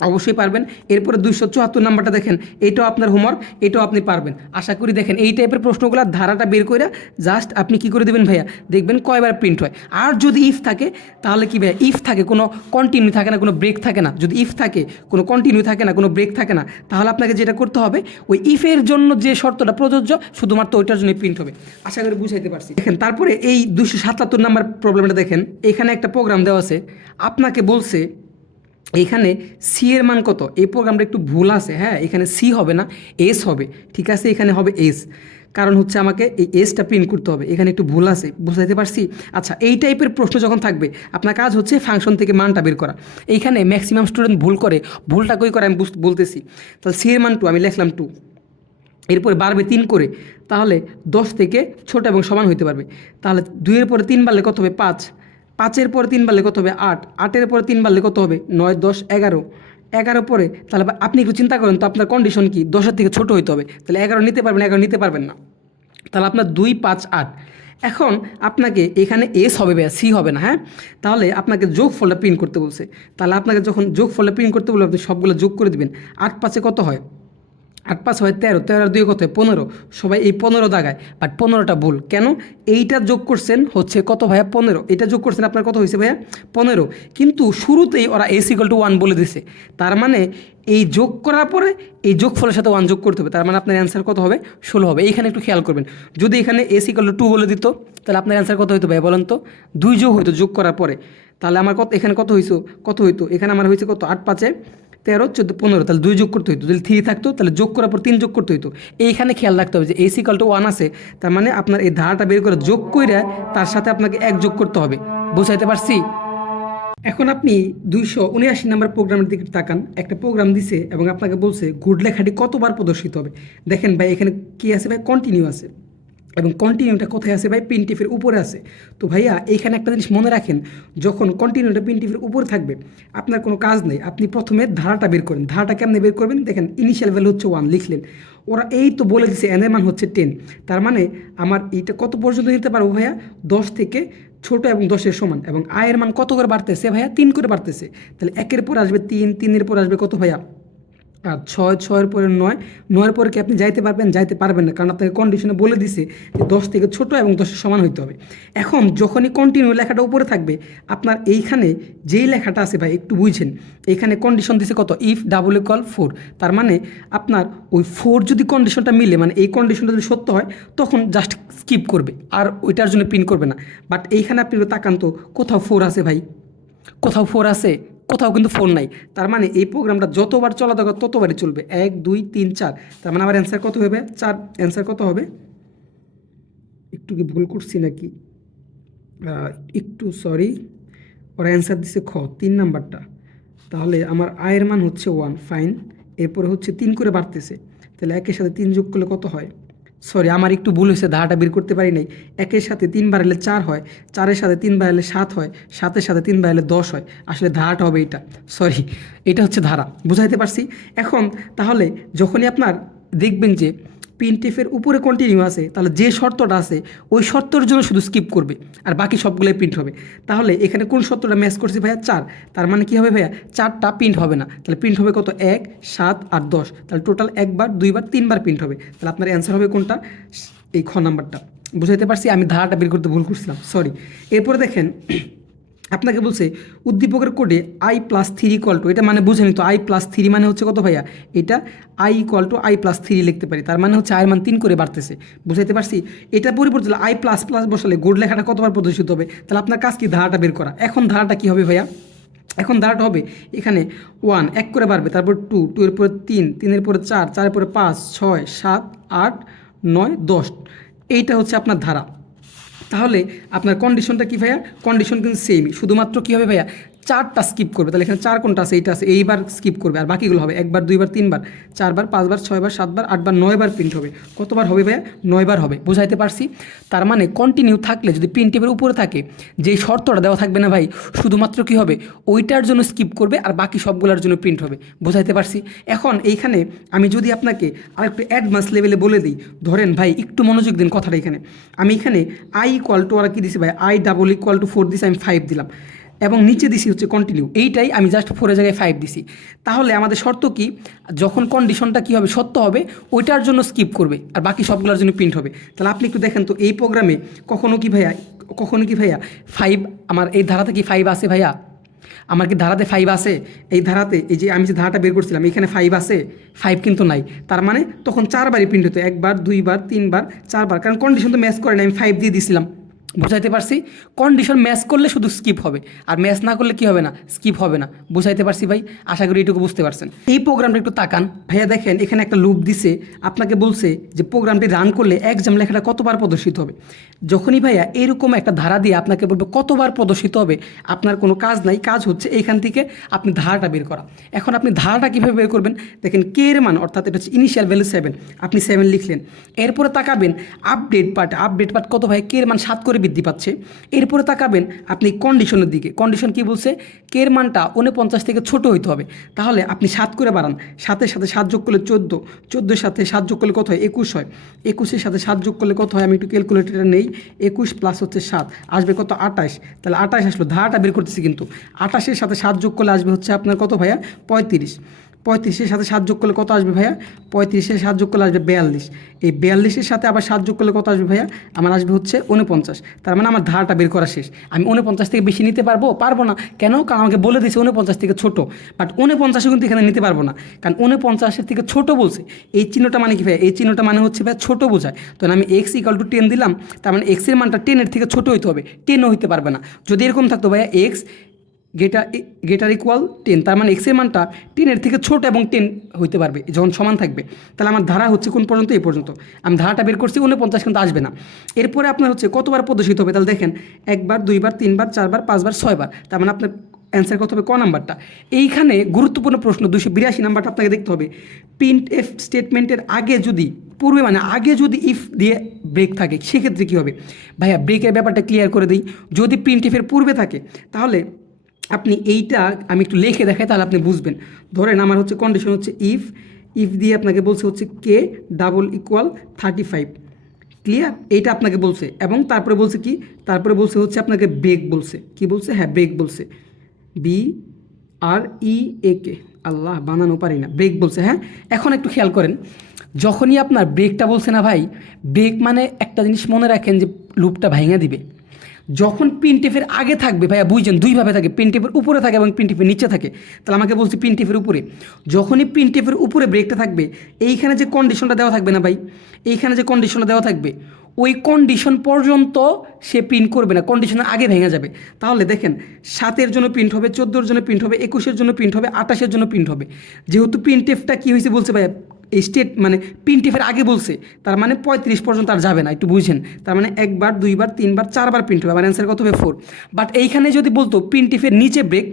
অবশ্যই পারবেন। এরপরে 274 নাম্বারটা দেখেন, এটাও আপনার হোমওয়ার্ক, এটাও আপনি পারবেন আশা করি। দেখেন এই টাইপের প্রশ্নগুলো ধারাটা বের করে জাস্ট আপনি কি করে দেবেন ভাইয়া? দেখবেন কয়বার প্রিন্ট হয়। আর যদি ইফ থাকে তাহলে কি ভাইয়া? ইফ থাকে, কোনো কন্টিনিউ থাকে না, কোনো ব্রেক থাকে না। যদি ইফ থাকে, কোনো কন্টিনিউ থাকে না, কোনো ব্রেক থাকে না, তাহলে আপনাকে যেটা করতে হবে, ওই ইফের জন্য যে শর্তটা প্রযোজ্য শুধুমাত্র ওইটার জন্য প্রিন্ট হবে। আশা করি বুঝাইতে পারছি। দেখেন তারপরে এই 277 নাম্বার প্রবলেমটা দেখেন, এখানে একটা প্রোগ্রাম দেওয়া আছে, আপনাকে বলছে এইখানে সি এর মান কত। এই প্রোগ্রামটা একটু ভুল আছে, হ্যাঁ, এখানে সি হবে না, এস হবে, ঠিক আছে, এখানে হবে এস, কারণ হচ্ছে আমাকে এই এসটা প্রিন্ট করতে হবে, এখানে একটু ভুল আছে। বুঝাইতে পারছি? আচ্ছা, এই টাইপের প্রশ্ন যখন থাকবে আপনার কাজ হচ্ছে ফাংশন থেকে মানটা বের করা। এইখানে ম্যাক্সিমাম স্টুডেন্ট ভুল করে, ভুলটা কই করে আমি বলতেছি। তাহলে সি এর মান 2, আমি লিখলাম 2, এরপরে বাড়বে 3 করে, তাহলে 10 থেকে ছোট এবং সমান হইতে পারবে। তাহলে 2-এর পরে 3 বাড়লে কত হবে? 5, 5-এর পরে 3 বাড়লে কত হবে? 8, 8-এর পরে 3 বাড়লে কত হবে? 9, 10, 11, 11 পরে, তাহলে আপনি একটু চিন্তা করেন তো আপনার কন্ডিশন কি? 10-এর থেকে ছোট হইতে হবে, তাহলে 11 নিতে পারবেন, 11 নিতে পারবেন না। তাহলে আপনার 2, 5, 8। এখন আপনাকে এখানে এস হবে ভাইয়া, সি হবে না, হ্যাঁ। তাহলে আপনাকে যোগফলটা প্রিন্ট করতে বলছে। তাহলে আপনাকে যখন যোগফলটা প্রিন্ট করতে বলবে আপনি সবগুলো যোগ করে দেবেন। 8 5-এ কত হয়? 8 5 হয় 13, 13 আর 2 কত হয়? 15। সবাই এই 15 দাগায়, বাট 15টা ভুল কেন? এইটা যোগ করছেন হচ্ছে কত ভাইয়া? 15। এটা যোগ করছেন আপনার কত হয়েছে ভাইয়া? 15। কিন্তু শুরুতেই ওরা s = 1 বলে দিছে, তার মানে এই যোগ করার পরে এই যোগফলের সাথে 1 যোগ করতে হবে, তার মানে আপনার অ্যান্সার কত হবে? 16 হবে। এইখানে একটু খেয়াল করবেন, যদি এখানে s = 2 বলে দিত তাহলে আপনার অ্যান্সার কত হইতো ভাইয়া বলেন তো? 2 যোগ হইতো যোগ করার পরে। তাহলে আমার এখানে কত হইতো? এখানে আমার হয়েছে কত? 8 5-এ 13, 14, 15, তাহলে 2 যোগ করতে হইতো। যদি 3 থাকতো তাহলে যোগ করার পর 3 যোগ করতে হইতো। এইখানে খেয়াল রাখতে হবে যে s = 1 আছে, তার মানে আপনার এই ধারাটা বের করে যোগ করে তার সাথে আপনাকে 1 যোগ করতে হবে। বুঝাইতে পারছি? এখন আপনি 279 নাম্বার প্রোগ্রামের দিকে তাকান। একটা প্রোগ্রাম দিছে এবং আপনাকে বলছে গুড লেখাটি কতবার প্রদর্শিত হবে। দেখেন ভাই, এখানে কি আছে ভাই? কন্টিনিউ আছে, এবং কন্টিনিউটা কোথায় আছে ভাই? প্রিন্টএফের উপরে আছে। তো ভাইয়া এইখানে একটা জিনিস মনে রাখেন, যখন কন্টিনিউটা প্রিন্টএফের উপরে থাকবে আপনার কোনো কাজ নেই, আপনি প্রথমে ধারাটা বের করেন। ধারাটা কেমনে বের করবেন? দেখেন, ইনিশিয়াল ভ্যালু হচ্ছে 1 লিখলেন, ওরা এই তো বলে দিচ্ছে এনের মান হচ্ছে 10, তার মানে আমার এইটা কত পর্যন্ত নিতে পারবো ভাইয়া? 10 থেকে ছোট এবং 10-এর সমান, এবং আয়ের মান কত করে বাড়তেছে ভাইয়া? 3 করে বাড়তেছে। তাহলে 1-এর পর আসবে 3, 3-এর পর আসবে কত ভাইয়া? আর ছয়, ছয়ের পরে নয়, নয়ের পরে কি আপনি যাইতে পারবেন? যাইতে পারবেন না, কারণ আপনাকে কন্ডিশনে বলে দিছে যে 10 থেকে ছোট এবং 10-এর সমান হইতে হবে। এখন যখনই কন্টিনিউ লেখাটা উপরে থাকবে, আপনার এইখানে যেই লেখাটা আছে ভাই একটু বুঝছেন, এইখানে কন্ডিশন দিছে কত, ইফ ডাবল ইকুয়াল 4। তার মানে আপনার ওই 4 যদি কন্ডিশনটা মিলে, মানে এই কন্ডিশনটা যদি সত্য হয়, তখন জাস্ট স্কিপ করবে, আর ওইটার জন্য প্রিন্ট করবে না। বাট এইখানে আপনি তাকান তো, কোথাও 4 আছে ভাই? কোথাও 4 আছে? কোথাও কিন্তু 4 নাই। তার মানে এই প্রোগ্রামটা যতবার চলা দরকার ততবারই চলবে, 1 2 3 4। তার মানে আমার অ্যান্সার কত হবে? 4। অ্যান্সার কত হবে? একটু কি ভুল করছি নাকি? একটু সরি, ওরা অ্যান্সার দিছে খ, 3 নাম্বারটা। তাহলে আমার আয়ের মান হচ্ছে 1, ফাইন। এরপরে হচ্ছে 3 করে বাড়তেছে, তাহলে 1-এর সাথে 3 যোগ করলে কত হয়? সরি, আমার একটু ভুল হয়েছে, ধারাটা বের করতে পারি নাই। 1-এর সাথে 3 বাড়ালে 4 হয়, 4-এর সাথে 3 বাড়ালে 7 হয়, 7-এর সাথে 3 বাড়ালে 10 হয়। আসলে ধারাটা হবে এইটা, সরি, এটা হচ্ছে ধারা। বুঝাইতে পারছি? এখন তাহলে যখনই আপনার দেখবেন যে প্রিন্টএফের উপরে কন্টিনিউ আছে, তাহলে যে শর্তটা আছে ওই শর্তর জন্য শুধু স্কিপ করবে, আর বাকি সবগুলোই প্রিন্ট হবে। তাহলে এখানে কোন শর্তটা ম্যাচ করছে ভাইয়া? 4। তার মানে কী হবে ভাইয়া? 4টা প্রিন্ট হবে না, তাহলে প্রিন্ট হবে কত? 1 7 আর 10, তাহলে টোটাল 1 বার 2 বার 3 বার প্রিন্ট হবে। তাহলে আপনার অ্যান্সার হবে কোনটা? এই খ নাম্বারটা। বুঝাইতে পারছি? আমি ধারাটা বের করতে ভুল করছিলাম, সরি। এরপরে দেখেন, আপনাকে বলছে উদ্দীপকের কোডে i+3 = এটা মানে বুঝে নিত, i+3 মানে হচ্ছে কত ভাইয়া? এটা i=i+3 লিখতে পারি, তার মানে হচ্ছে আয়ের মান 3 করে বাড়তেছে। বুঝাইতে পারছি? এটা পরিবর্তে i++ বসালে গোড লেখাটা কতবার প্রদর্শিত হবে? তাহলে আপনার কাজ কি? ধারাটা বের করা। এখন ধারাটা কি হবে ভাইয়া? এখন ধারাটা হবে এখানে 1 1 করে বাড়বে, তারপর 2 2 এর পরে 3 3 এর পরে 4 4 এর পরে 5 6 7 8 9 10। এইটা হচ্ছে আপনার ধারা। তাহলে আপনার কন্ডিশনটা কি ভাইয়া? কন্ডিশন কিন্তু সেমই, শুধুমাত্র কী হবে ভাইয়া? 4টা স্কিপ করবে। তাহলে এখানে 4 কোনটা আছে? এইটা আছে, এইবার স্কিপ করবে, আর বাকিগুলো হবে 1 বার 2 বার 3 বার 4 বার 5 বার 6 বার 7 বার 8 বার 9 বার প্রিন্ট হবে। কতবার হবে ভাইয়া? 9 বার হবে। বুঝাইতে পারছি? তার মানে কন্টিনিউ থাকলে যদি প্রিন্টের উপরে থাকে, যেই শর্তটা দেওয়া থাকবে না ভাই, শুধুমাত্র কী হবে? ওইটার জন্য স্কিপ করবে, আর বাকি সবগুলোর জন্য প্রিন্ট হবে। বুঝাইতে পারছি? এখন এইখানে আমি যদি আপনাকে আরেকটু অ্যাডভান্স লেভেলে বলে দিই, ধরেন ভাই একটু মনোযোগ দিন কথাটা। এখানে আমি এখানে ওরা কী দিছি ভাই? i=4 দিছি, আমি 5 দিলাম, এবং নিচে দিছি হচ্ছে কন্টিনিউ। এইটাই আমি জাস্ট 4-এর জায়গায় 5 দিছি। তাহলে আমাদের শর্ত কি? যখন কন্ডিশনটা কী হবে? সত্য হবে, ওইটার জন্য স্কিপ করবে, আর বাকি সবগুলোর জন্য প্রিন্ট হবে। তাহলে আপনি একটু দেখেন তো, এই প্রোগ্রামে কখনো কি ভাইয়া 5 আমার এই ধারাতে কি 5 আছে ভাইয়া? আমার কি ধারাতে 5 আছে? এই ধারাতে, এই যে আমি যে ধারাটা বের করছিলাম, এখানে 5 আছে? 5 কিন্তু নাই। তার মানে তখন 4 বারই প্রিন্ট হতো, 1 বার 2 বার 3 বার 4 বার, কারণ কন্ডিশন তো ম্যাচ করে না, আমি 5 দিয়ে দিয়েছিলাম। বুঝাইতে পারছি? কন্ডিশন ম্যাচ করলে শুধু স্কিপ হবে, আর ম্যাচ না করলে কি হবে না? স্কিপ হবে না। বুঝাইতে পারছি ভাই? আশা করি এটুকু বুঝতে পারছেন। এই প্রোগ্রামটা একটু তাকান ভাইয়া, দেখেন এখানে একটা লুপ দিছে, আপনাকে বলছে যে প্রোগ্রামটি রান করলে এক্সাম লেখাটা কতবার প্রদর্শিত হবে। যখনই ভাইয়া এরকম একটা ধারা দিয়ে আপনাকে বলবে কতবার প্রদর্শিত হবে, আপনার কোনো কাজ নাই, কাজ হচ্ছে এইখান থেকে আপনি ধারাটা বের করা। এখন আপনি ধারাটা কীভাবে বের করবেন? দেখেন কে এর মান, অর্থাৎ এটা হচ্ছে ইনিশিয়াল ভ্যালু 7, আপনি 7 লিখলেন। এরপরে তাকাবেন আপডেট পার্ট কত ভাই? কে এর মান 7 করে বৃদ্ধি পাচ্ছে। এরপরে তাকাবেন আপনি কন্ডিশনের দিকে, কন্ডিশন কি বলছে? কে এর মানটা 49 থেকে ছোট হইতে হবে। তাহলে আপনি 7 করে বাড়ান, 7-এর সাথে 7 যোগ করলে 14, 14-এর সাথে 7 যোগ করলে কত হয়? 21 হয়। 21-এর সাথে 7 যোগ করলে কত হয়? আমি একটু ক্যালকুলেটরটা নেই। 21 প্লাস হচ্ছে 7 আসবে কত? 28। তাহলে 28 আসলো, ধারাটা বের করতেছি কিন্তু। 28-এর সাথে 7 যোগ করলে আসবে হচ্ছে আপনার কত ভাইয়া? 35। 35-এর সাথে 7 যোগ করলে কত আসবে ভাইয়া? 35-এর 7 যোগ করলে আসবে 42। এই 42-এর সাথে আবার 7 যোগ করলে কত আসবে ভাইয়া? আমার আসবে হচ্ছে 49। তার মানে আমার ধারাটা বের করা শেষ। আমি 49 থেকে বেশি নিতে পারবো না। কেন? কারণ আমাকে বলে দিয়েছে 49 থেকে ছোটো, বাট 49 কিন্তু এখানে নিতে পারবো না, কারণ 49-এর থেকে ছোটো বলছে। এই চিহ্নটা মানে কি ভাইয়া? এই চিহ্নটা মানে হচ্ছে ভাইয়া ছোটো বোঝায়। তখন আমি x=10 দিলাম, তার মানে এক্সের মানটা 10-এর থেকে ছোটো হইতে হবে, 10ও হইতে পারবে না। যদি এরকম থাকতো ভাইয়া x >10, তার মানে এক্সের মানটা 10-এর থেকে ছোট এবং 10 হইতে পারবে যখন সমান থাকবে। তাহলে আমার ধারা হচ্ছে কোন পর্যন্ত? এই পর্যন্ত। আমি ধারাটা বের করছি, 49 কিন্তু আসবে না। এরপরে আপনার হচ্ছে কতবার প্রদর্শিত হবে? তাহলে দেখেন 1 বার 2 বার 3 বার 4 বার 5 বার 6 বার, তার মানে আপনার অ্যান্সার কত হবে? ক নাম্বারটা। এইখানে গুরুত্বপূর্ণ প্রশ্ন 282 নাম্বারটা আপনাকে দেখতে হবে। প্রিন্ট এফ স্টেটমেন্টের আগে যদি আগে যদি ইফ দিয়ে ব্রেক থাকে, সেক্ষেত্রে কী হবে ভাইয়া? ব্রেকের ব্যাপারটা ক্লিয়ার করে দিই। যদি প্রিন্ট এফের পূর্বে থাকে, তাহলে আপনি এইটা আমি একটু লিখে দেখাই, তাহলে আপনি বুঝবেন। ধরেন আমার হচ্ছে কন্ডিশন হচ্ছে ইফ দিয়ে আপনাকে বলছে হচ্ছে k=35, ক্লিয়ার? এইটা আপনাকে বলছে, এবং তারপরে বলছে কি? তারপরে বলছে হচ্ছে আপনাকে ব্রেক বলছে। কি বলছে? হ্যাঁ, ব্রেক বলছে, REAK, আল্লাহ বানানো পারি না, ব্রেক বলছে। হ্যাঁ, এখন একটু খেয়াল করেন, যখনই আপনার ব্রেকটা বলছে না ভাই, ব্রেক মানে একটা জিনিস মনে রাখেন যে লুপটা ভাঙা দিবে। যখন প্রিন্টএফের আগে থাকবে ভাইয়া, বুঝছেন, দুইভাবে থাকে, প্রিন্টএফের উপরে থাকে এবং প্রিন্টএফের নিচে থাকে। তাহলে আমাকে বলছি প্রিন্টএফের উপরে, যখনই প্রিন্টএফের উপরে ব্রেকটা থাকবে, এইখানে যে কন্ডিশনটা দেওয়া থাকবে না ভাই, এইখানে যে কন্ডিশনটা দেওয়া থাকবে, ওই কন্ডিশন পর্যন্ত সে প্রিন্ট করবে না, কন্ডিশনের আগে ভেঙে যাবে। তাহলে দেখেন 7-এর জন্য প্রিন্ট হবে, 14-এর জন্য প্রিন্ট হবে, 21-এর জন্য প্রিন্ট হবে, 28-এর জন্য প্রিন্ট হবে। যেহেতু প্রিন্টএফটা কী হয়েছে বলছে ভাইয়া, এই স্টেট মানে প্রিন্টএফের আগে বলছে, তার মানে 35 পর্যন্ত আর যাবে না, একটু বুঝছেন। তার মানে 1বার 2বার 3বার 4বার প্রিন্ট হবে, আমার অ্যান্সার কত হবে 4। বাট এইখানে যদি বলতো প্রিন্টএফের নিচে ব্রেক,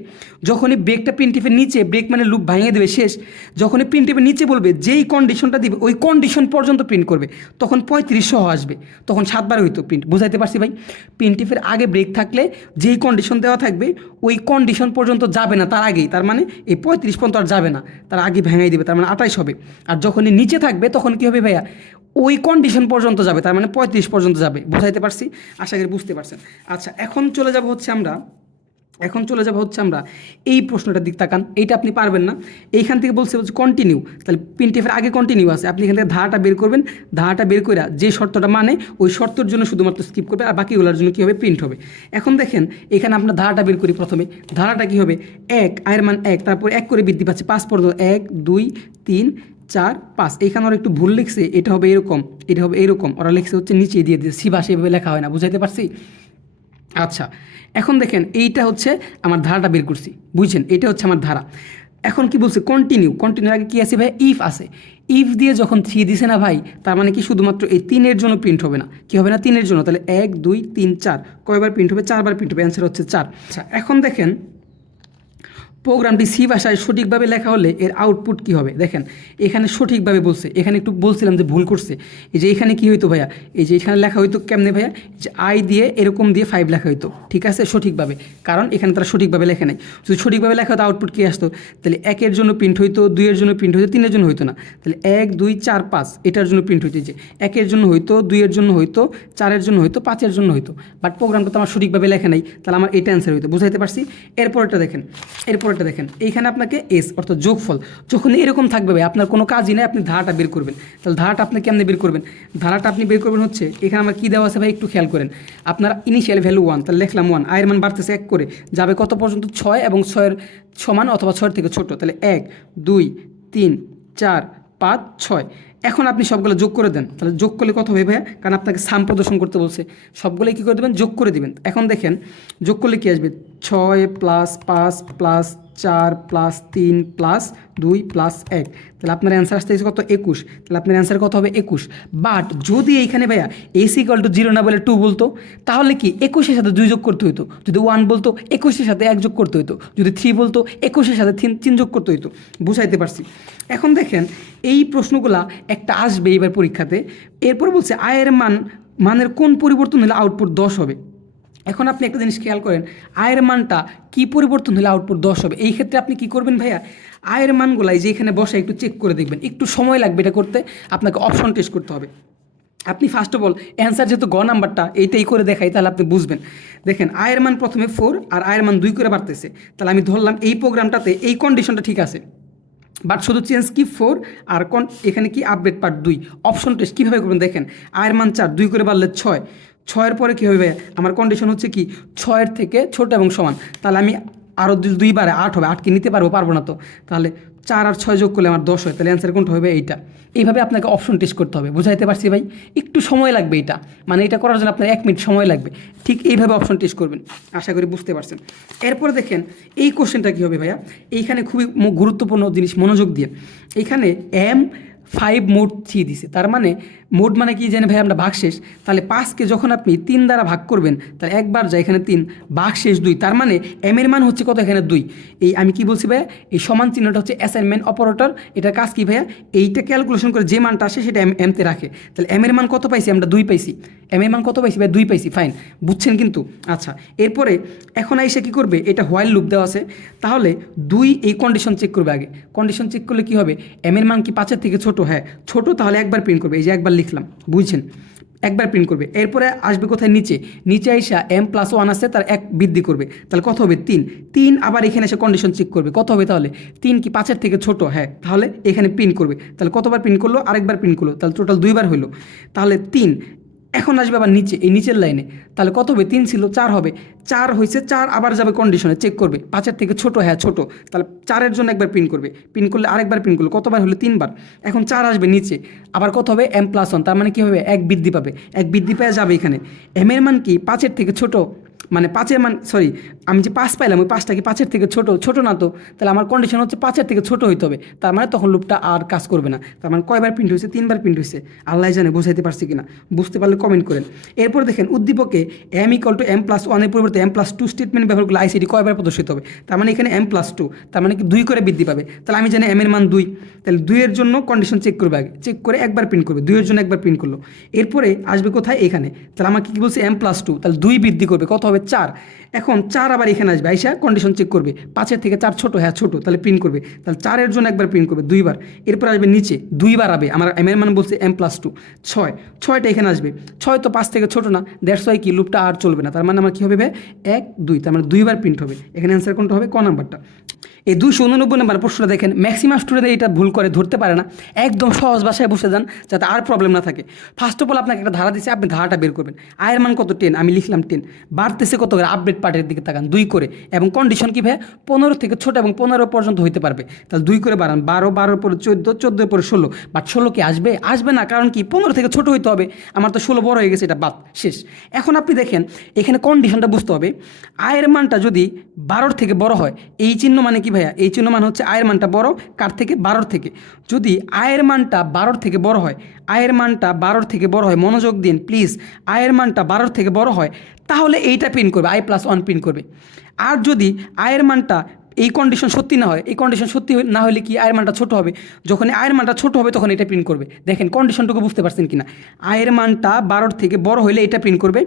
যখনই ব্রেকটা প্রিন্টএফের নিচে, ব্রেক মানে লুপ ভাঙিয়ে দেবে শেষ, যখনই প্রিন্টএফের নিচে বলবে যেই কন্ডিশনটা দিবে ওই কন্ডিশন পর্যন্ত প্রিন্ট করবে, তখন 35 সহ আসবে, তখন 7বার হইতো প্রিন্ট। বুঝাইতে পারছি ভাই? প্রিন্টএফের আগে ব্রেক থাকলে যেই কন্ডিশন দেওয়া থাকবে ওই কন্ডিশন পর্যন্ত যাবে না তার আগেই, তার মানে এই 35 পর্যন্ত আর যাবে না, তার আগে ভেঙাই দেবে, তার মানে 28 হবে। আর যখনই নিচে থাকবে তখন কী হবে ভাইয়া, ওই কন্ডিশন পর্যন্ত যাবে, তার মানে 35 পর্যন্ত যাবে। বুঝাইতে পারছি? আশা করি বুঝতে পারছেন। আচ্ছা, এখন চলে যাব হচ্ছে আমরা এই প্রশ্নটার দিক তাকান, এইটা আপনি পারবেন না। এইখান থেকে বলছে কন্টিনিউ, তাহলে প্রিন্টএফের আগে কন্টিনিউ আছে, আপনি এখান থেকে ধারাটা বের করবেন, ধারাটা বের করে যে শর্তটা মানে ওই শর্তের জন্য শুধুমাত্র স্কিপ করবে, আর বাকিগুলোর জন্য কী হবে, প্রিন্ট হবে। এখন দেখেন এখানে আপনার ধারাটা বের করি। প্রথমে ধারাটা কী হবে, 1, আয়ের মান 1, তারপর 1 করে বৃদ্ধি পাচ্ছে 5 পর্যন্ত, 1 2 3 4 5। এইখানে ওরা একটু ভুল লিখছে, এটা হবে এরকম, এটা হবে এরকম, ওরা লিখছে হচ্ছে নিচে দিয়ে দিয়েছে, সি ভাষা এভাবে লেখা হয় না। বুঝাইতে পারছি? আচ্ছা, এখন দেখেন এইটা হচ্ছে আমার ধারাটা বের করছি, বুঝছেন, এটা হচ্ছে আমার ধারা। এখন কি বলছে, কন্টিনিউ আগে কি আছে ভাই, ইফ আছে। ইফ দিয়ে যখন 3 দিছে না ভাই, তার মানে কি শুধুমাত্র এই 3-এর জন্য প্রিন্ট হবে না, কি হবে না, 3-এর জন্য। তাহলে 1 2 3 4 কয়বার প্রিন্ট হবে, 4বার প্রিন্ট হবে, অ্যান্সার হচ্ছে 4। আচ্ছা, এখন দেখেন প্রোগ্রামটি সি ভাষায় সঠিকভাবে লেখা হলে এর আউটপুট কী হবে। দেখেন এখানে সঠিকভাবে বলছে, এখানে একটু বলছিলাম যে ভুল করছে। এই যে এখানে কী হইতো ভাইয়া, এই যে এখানে লেখা হইতো কেমনে ভাইয়া, যে আই দিয়ে এরকম দিয়ে 5 লেখা হইতো, ঠিক আছে, সঠিকভাবে, কারণ এখানে তারা সঠিকভাবে লেখে নাই। যদি সঠিকভাবে লেখা হতো আউটপুট কী আসতো, তাহলে 1-এর জন্য প্রিন্ট হইতো, 2-এর জন্য প্রিন্ট হইতো, 3-এর জন্য হইতো না। তাহলে 1 2 4 5 এটার জন্য প্রিন্ট হইতো, যে 1-এর জন্য হইতো, 2-এর জন্য হইতো, 4-এর জন্য হইতো, 5-এর জন্য হইতো। বাট প্রোগ্রামটা তো আমার সঠিকভাবে লেখা নাই, তাহলে আমার এটা অ্যান্সার হইতো। বুঝাইতে পারছি? এরপরটা দেখেন এইখানে আপনাকে এস অর্থাৎ যোগফল যখন এরকম থাকবে ভাই, আপনার কোনো কাজই নেই, আপনি ধারাটা বের করবেন। তাহলে ধারাটা আপনি কেমনে বের করবেন, ধারাটা আপনি বের করবেন হচ্ছে, এখানে আমার কী দেওয়া আছে ভাই, একটু খেয়াল করেন। আপনার ইনিশিয়াল ভ্যালু 1, তাহলে লিখলাম 1, আয়ের মান বাড়তেছে 1 করে, যাবে কত পর্যন্ত, 6 এবং 6-এর সমান অথবা 6-এর থেকে ছোট, তাহলে 1 2 3 4 5 6। এখন আপনি সবগুলো যোগ করে দেন, তাহলে যোগ করলে কত হবে ভাইয়া, কারণ আপনাকে সাম প্রদর্শন করতে বলছে, সবগুলোই কী করে দেবেন, যোগ করে দেবেন। এখন দেখেন যোগ করলে কী আসবে, 6 + 5 + 4 + 3 + 2 + 1, তাহলে আপনার অ্যান্সার আসতে কত, 21। তাহলে আপনার অ্যান্সার কত হবে, 21। বাট যদি এইখানে ভাইয়া এস = 0 না বলে 2 বলতো, তাহলে কি 21-এর সাথে 2 যোগ করতে হইতো, যদি 1 বলতো 21-এর সাথে 1 যোগ করতে হইতো, যদি 3 বলতো 21-এর সাথে 3 যোগ করতে হইতো। বুঝাইতে পারছি? এখন দেখেন এই প্রশ্নগুলা একটা আসবে এবার পরীক্ষাতে। এরপর বলছে আয়ের মানের কোন পরিবর্তন হলে আউটপুট 10 হবে। এখন আপনি একটা জিনিস খেয়াল করেন, আয়ের মানটা কী পরিবর্তন হলে আউটপুট 10 হবে। এই ক্ষেত্রে আপনি কি করবেন ভাইয়া, আয়ের মানগুলাই যে এখানে বসে একটু চেক করে দেখবেন, একটু সময় লাগবে এটা করতে, আপনাকে অপশন টেস্ট করতে হবে। আপনি ফার্স্ট অফ অল অ্যান্সার যেহেতু গ নাম্বারটা এইটাই করে দেখাই, তাহলে আপনি বুঝবেন। দেখেন আয়ের মান প্রথমে 4 আর আয়ের মান 2 করে বাড়তেছে, তাহলে আমি ধরলাম এই প্রোগ্রামটাতে এই কন্ডিশনটা ঠিক আছে, বাট শুধু চেঞ্জ কি 4 আর এখানে কি আপডেট পার্ট 2। অপশন টেস্ট কীভাবে করবেন, দেখেন আয়ের মান 4, 2 করে বাড়লে 6, 6-এর পরে কী হবে, আমার কন্ডিশন হচ্ছে কি 6-এর থেকে ছোট এবং সমান, তাহলে আমি আরও 2 বারে 8 হবে, 8 কি নিতে পারবো না তো, তাহলে 4 আর 6 যোগ করলে আমার 10 হয়, তাহলে অ্যান্সার কোনটা হবে, এইটা। এইভাবে আপনাকে অপশন টেস্ট করতে হবে। বুঝাইতে পারছি ভাই? একটু সময় লাগবে এটা, মানে এটা করার জন্য আপনার 1 মিনিট সময় লাগবে। ঠিক এইভাবে অপশন টেস্ট করবেন, আশা করি বুঝতে পারছেন। এরপরে দেখেন এই কোশ্চেনটা কী হবে ভাইয়া, এইখানে খুবই গুরুত্বপূর্ণ জিনিস, মনোযোগ দিয়ে। এইখানে M5 মোড 3 দিছে, তার মানে মোড মানে কি জানেন ভাই, আমরা ভাগশেষ। তাহলে 5কে যখন আপনি 3 দ্বারা ভাগ করবেন, তাহলে একবার যায় এখানে 3, ভাগশেষ 2, তার মানে এর মান হচ্ছে কত, এখানে 2। এই আমি কি বলছি ভাইয়া, এই সমান চিহ্নটা হচ্ছে অ্যাসাইনমেন্ট অপারেটর, এটার কাজ কি ভাইয়া, এইটা ক্যালকুলেশন করে যে মানটা আসে সেটা এমতে রাখে। তাহলে এর মান কত পাইছি আমরা, 2 পাইছি। এর মান কত পাইছি ভাই, 2 পাইছি, ফাইন, বুঝছেন কিন্তু। আচ্ছা, এরপরে এখন এসে কী করবে, এটা হোয়াইল লুপ দেওয়া আছে, তাহলে 2 এই কন্ডিশন চেক করবে আগে। কন্ডিশন চেক করলে কী হবে, এর মান কি 5-এর থেকে ছোট, হ্যাঁ ছোট, তাহলে একবার প্রিন্ট করবে, এই যে একবার লিখলাম, বুঝছেন। একবার প্রিন্ট করবে। এরপরে আসবে কোথায়, নিচে, নিচে আইসা m+1 আছে তার এক বৃদ্ধি করবে, তাহলে কত হবে 3, 3 আবার এখানে এসে কন্ডিশন চেক করবে কত হবে, তাহলে 3 কি 5-এর থেকে ছোট, হ্যাঁ, তাহলে এখানে প্রিন্ট করবে, তাহলে কতবার প্রিন্ট করলো, আরেকবার প্রিন্ট করলো, তাহলে টোটাল 2বার হলো, তাহলে 3। এখন আসবে আবার নিচে, এই নিচের লাইনে, তাহলে কত হবে, 3 ছিল 4 হবে, 4 হয়েছে, 4 আবার যাবে কন্ডিশনে চেক করবে 5-এর থেকে ছোট, হ্যাঁ ছোট, তাহলে 4-এর জন্য একবার প্রিন্ট করবে, প্রিন্ট করলে আরেকবার প্রিন্ট করলো, কতবার হলো 3বার। এখন 4 আসবে নিচে, আবার কত হবে m+1, তার মানে কী হবে, এক বৃদ্ধি পাবে, এক বৃদ্ধি পেয়ে যাবে এখানে। এর মান কি 5-এর থেকে ছোট, মানে 5-এর মান, সরি আমি যে 5 পাইলাম ওই 5টা কি 5-এর থেকে ছোট, ছোট না তো, তাহলে আমার কন্ডিশন হচ্ছে 5-এর থেকে ছোট হইতে হবে, তার মানে তখন লুপটা আর কাজ করবে না। তার মানে কয়বার প্রিন্ট হয়েছে, 3বার প্রিন্ট হয়েছে, আল্লাহ জানে বুঝাইতে পারছি কিনা, বুঝতে পারলে কমেন্ট করেন। এরপর দেখেন উদ্দীপকে m=m+1 এর পরিবর্তে m+2 স্টেটমেন্ট ব্যবহার করলে আইসিডি কয়বার প্রদর্শিত হবে, তার মানে এখানে m+2, তার মানে কি 2 করে বৃদ্ধি পাবে, তাহলে আমি জানি m এর মান 2, তাহলে 2 এর জন্য কন্ডিশন চেক করবে, আগে চেক করে একবার প্রিন্ট করবে, 2 এর জন্য একবার প্রিন্ট করলো, এরপরে আসবে কোথায়, এখানে, তাহলে আমাকে কি বলছে m+2, তাহলে 2 বৃদ্ধি করবে, কত হবে 4। এখন 4 আবার এখানে আসবে, আইসা কন্ডিশন চেক করবে, 5-এর থেকে 4 ছোট, হ্যাঁ ছোট, তাহলে প্রিন্ট করবে, তাহলে 4-এর জন্য একবার প্রিন্ট করবে 2বার। এরপর আসবে নিচে 2বার আবে, আমার m এর মান বলছে m+2, 6, 6টা এখানে আসবে, 6 তো 5 থেকে ছোট না, দ্যাটস ওয়াই কি লুপটা আর চলবে না, তার মানে আমার কী হবে 1, 2, তার মানে 2বার প্রিন্ট হবে, এখানে অ্যান্সার কোনটা হবে, ক নাম্বারটা। এই 289 নম্বর প্রশ্নটা দেখেন, ম্যাক্সিমাম স্টুডেন্ট এটা ভুল করে, ধরতে পারে না, একদম সহজ ভাষায় বসে যান যাতে আর প্রবলেম না থাকে। ফার্স্ট অফ অল আপনাকে একটা ধারা দিচ্ছে, আপনি ধারাটা বের করবেন, আয়ের মান কত 10, আমি লিখলাম 10, বাড়তেছে কত করে, আপডেট পার্টের দিকে তাকান 2 করে, এবং কন্ডিশন কী ভাই 15 থেকে ছোট এবং 15 পর্যন্ত হইতে পারবে, তাহলে 2 করে বাড়ান, 12, 12 পরে 14, 14 পরে 16, বাট 16 কি আসবে, আসবে না, কারণ কি 15 থেকে ছোট হইতে হবে, আমার তো 16 বড় হয়ে গেছে, এটা বাদ শেষ। এখন আপনি দেখেন এখানে কন্ডিশনটা বুঝতে হবে, আয়ের মানটা যদি 12 থেকে বড় হয়, এই চিহ্ন মানে কি ভাইয়া, এই চিহ্ন মানে হচ্ছে আয়ের মানটা বড় কার থেকে, 12 থেকে, যদি আয়ের মানটা 12 থেকে বড় হয়, আয়ের মানটা 12 থেকে বড় হয়, মনোযোগ দিন প্লিজ, আয়ের মানটা 12 থেকে বড় হয়, তাহলে এইটা প্রিন্ট করবে, i+1 প্রিন্ট করবে। আর যদি আয়ের মানটা, এই কন্ডিশন সত্যি না হয়, এই কন্ডিশন সত্যি না হলে কি আয়ের মানটা ছোট হবে, যখন আয়ের মানটা ছোট হবে তখন এটা প্রিন্ট করবে। দেখেন কন্ডিশনটুকু বুঝতে পারছেন কিনা, আয়ের মানটা 12 থেকে বড় হলে এটা প্রিন্ট করবে,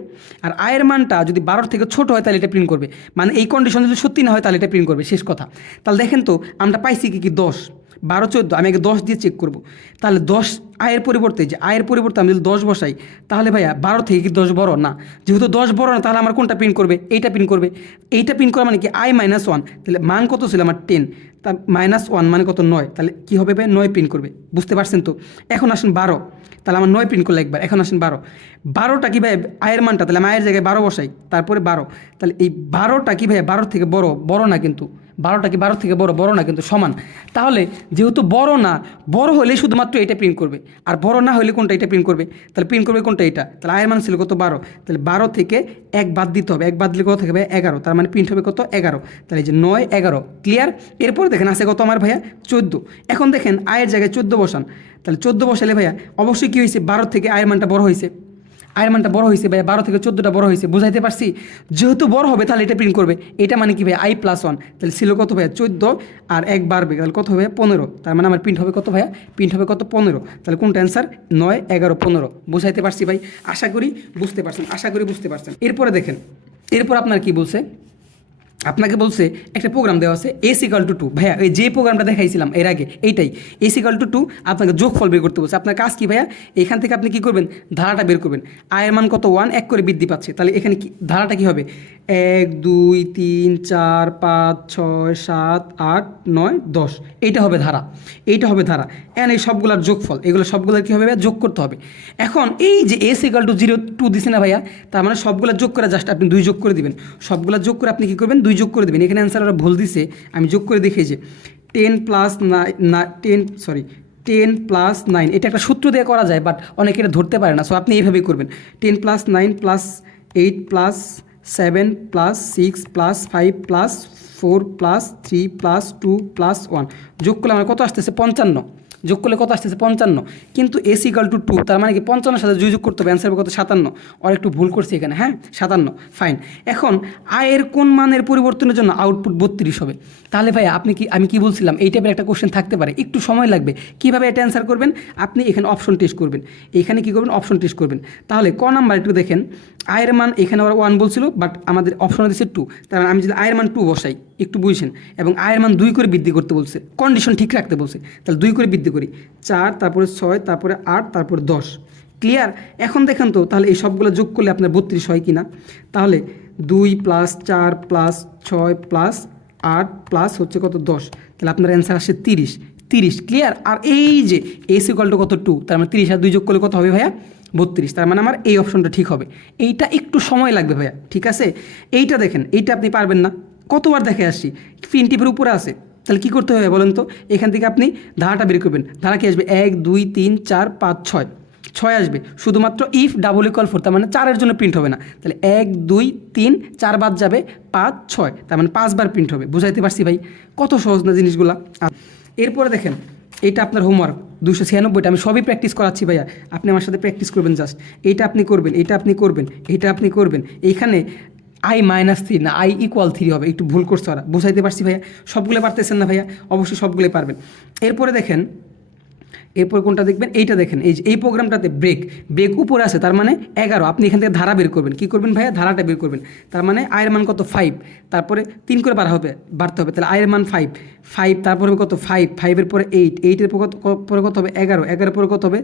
আর আয়ের মানটা যদি 12 থেকে ছোট হয় তাহলে এটা প্রিন্ট করবে, মানে এই কন্ডিশন যদি সত্যি না হয় তাহলে এটা প্রিন্ট করবে, শেষ কথা। তাহলে দেখেন তো আমরা পাইছি কি 10, 12, 14, আমি আগে 10 দিয়ে চেক করব, তাহলে 10 আয়ের পরিবর্তে, যে আয়ের পরিবর্তে আমি যদি 10 বসাই, তাহলে ভাইয়া 12 থেকে কি 10 বড় না, যেহেতু 10 বড় না, তাহলে আমার কোনটা প্রিন্ট করবে, এইটা প্রিন্ট করবে, এইটা প্রিন্ট করা মানে কি i-1, তাহলে মান কত ছিল আমার 10, তা -1 মানে কত 9, তাহলে কী হবে ভাই 9 প্রিন্ট করবে, বুঝতে পারছেন তো। এখন আসেন 12, তাহলে আমার 9 প্রিন্ট করলে একবার, এখন আসেন 12, 12টা কি ভাই আয়ের মানটা, তাহলে আমি আয়ের জায়গায় 12 বসাই, তারপরে 12, তাহলে এই 12টা কি ভাই 12 থেকে বড়, বড় না কিন্তু, 12টা কি 12 থেকে বড়, বড় না কিন্তু সমান, তাহলে যেহেতু বড় না, বড় হলে শুধুমাত্র এটা প্রিন্ট করবে, আর বড় না হলে কোনটা, এটা প্রিন্ট করবে, তাহলে প্রিন্ট করবে কোনটা, এটা, তাহলে আয়ের মান ছিল কত 12, তাহলে 12 থেকে 1 বাদ দিতে হবে, 1 বাদ দিলে কত থাকবে 11, তার মানে প্রিন্ট হবে কত 11, তাহলে এই যে 9, 11 ক্লিয়ার। এরপর দেখেন আছে কত আমার ভাইয়া 14, এখন দেখেন আয়ের জায়গায় 14 বসান, তাহলে 14 বসালে ভাইয়া অবশ্যই কী হয়েছে, 12 থেকে আয়ের মানটা বড় হয়েছে, আয়ের মানটা বড় হয়েছে ভাই, 12 থেকে 14টা বড় হয়েছে, বুঝাইতে পারছি, যেহেতু বড় হবে তাহলে এটা প্রিন্ট করবে, এটা মানে কি ভাই i+1, তাহলে ছিল কত ভাইয়া 14, আর 1 বাড়বে, তাহলে কত হবে 15, তার মানে আমার প্রিন্ট হবে কত ভাইয়া, প্রিন্ট হবে কত 15, তাহলে কোনটা অ্যান্সার 9, 11, 15, বুঝাইতে পারছি ভাই, আশা করি বুঝতে পারছেন, আশা করি বুঝতে পারছেন। এরপরে দেখেন, এরপর আপনার কি বলছে, আপনাকে বলছে একটা প্রোগ্রাম দেওয়া আছে s=2, ভাইয়া এই যে প্রোগ্রামটা দেখাইছিলাম এর আগে এইটাই, s=2 আপনাকে যোগফল বের করতে বলছে, আপনার কাজ কি ভাইয়া, এখান থেকে আপনি কি করবেন, ধারাটা বের করবেন, আয়ের মান কত 1, 1 করে বৃদ্ধি পাচ্ছে, তাহলে এখানে কি ধারাটা কী হবে, 1, 2, 3, 4, 5, 6, 7, 8, 9, 10, এইটা হবে ধারা, এইটা হবে ধারা, এন এই সবগুলোর যোগফল, এগুলো সবগুলোর কী হবে যোগ করতে হবে। এখন এই যে s=0, 2 দিছে না ভাইয়া, তার মানে সবগুলো যোগ করে জাস্ট আপনি 2 যোগ করে দিবেন, সবগুলো যোগ করে আপনি কী করবেন 2 যোগ করে দেবেন, এখানে অ্যান্সার ওরা ভুল দিছে, আমি যোগ করে দেখি যে 10 + 9, এটা একটা সূত্র দিয়ে করা যায়, বাট অনেকে এটা ধরতে পারে না, সো আপনি এইভাবেই করবেন, 10 + 9 + 8 + 7 + 6 + 5 + 4 + 3 + 2 + 1 যোগ করলে আমার কত আসতেছে 55, যোগ করলে কত আসতেছে 55, কিন্তু s=2, তার মানে কি 55 সাথে যোগ করতে হবে, অ্যান্সার হবে কত 57, আর একটু ভুল করছি এখানে, হ্যাঁ 57, ফাইন। এখন আয়ের কোন মানের পরিবর্তনের জন্য আউটপুট 32 হবে, তাহলে ভাই আমি কি বলছিলাম, এই টাইপের একটা কোশ্চেন থাকতে পারে, একটু সময় লাগবে, কীভাবে এটা অ্যান্সার করবেন, আপনি এখানে অপশন টেস্ট করবেন, এখানে কী করবেন অপশন টেস্ট করবেন, তাহলে ক নাম্বার একটু দেখেন, আয়ের মান এখানে আবার 1 বলছিল, বাট আমাদের অপশনে দিচ্ছে 2, তার মানে আমি যদি আয়ের মান 2 বসাই, একটু বুঝছেন, এবং আয়ের মান 2 করে বৃদ্ধি করতে বলছে, কন্ডিশন ঠিক রাখতে বলছে, তাহলে 2 করে বৃদ্ধি করি, 4, তারপরে 6, তারপরে 8, তারপরে 10, ক্লিয়ার? এখন দেখেন তো তাহলে এই সবগুলো যোগ করলে আপনার 32 হয় কি না? তাহলে 2 + 4 + 6 + 8 প্লাস হচ্ছে কত 10, তাহলে আপনার অ্যান্সার আসে 30। 30 ক্লিয়ার? আর এই যে এস ইকুয়াল টু কত 2, তার মানে 30 আর 2 যোগ করলে কত হবে ভাইয়া? 32। তার মানে আমার এই অপশনটা ঠিক হবে। এইটা একটু সময় লাগবে ভাইয়া, ঠিক আছে? এইটা দেখেন, এইটা আপনি পারবেন না। কতবার দেখে আসছি, ফিনটিপের উপরে আছে। তাহলে কী করতে হবে বলেন তো? এখান থেকে আপনি ধারাটা বের করবেন। ধারা কি আসবে? 1 2 3 4 5 6, 6 আসবে শুধুমাত্র ইফ ডাবল ইকুয়াল 4, তার মানে 4-এর জন্য প্রিন্ট হবে না। তাহলে 1 2 3 4 বাদ যাবে, 5 6, তার মানে 5 বার প্রিন্ট হবে। বুঝাইতে পারছি ভাই? কত সহজ না জিনিসগুলা। এরপরে দেখেন, এটা আপনার হোমওয়ার্ক 296টা, আমি সবই প্র্যাকটিস করাচ্ছি ভাইয়া, আপনি আমার সাথে প্র্যাকটিস করবেন জাস্ট। এইটা আপনি করবেন, এইটা আপনি করবেন, এইটা আপনি করবেন। এইখানে I-3 না I=3 হবে, একটু ভুল করছে ওরা। বুঝাইতে পারছি ভাইয়া? সবগুলো পারতেছেন না ভাইয়া? অবশ্যই সবগুলোই পারবেন। এরপরে দেখেন, এরপর কোনটা দেখবেন? এইটা দেখেন, এই যে এই প্রোগ্রামটাতে ব্রেক উপরে আছে, তার মানে 11। আপনি এখান থেকে ধারা বের করবেন। কী করবেন ভাইয়া? ধারাটা বের করবেন। তার মানে আয়ের মান কত? 5, তারপরে 3 করে বাড়তে হবে। তাহলে আয়ের মান 5, তারপরে কত? 5 পরে 8 পরে কত হবে? 11 পরে কত হবে?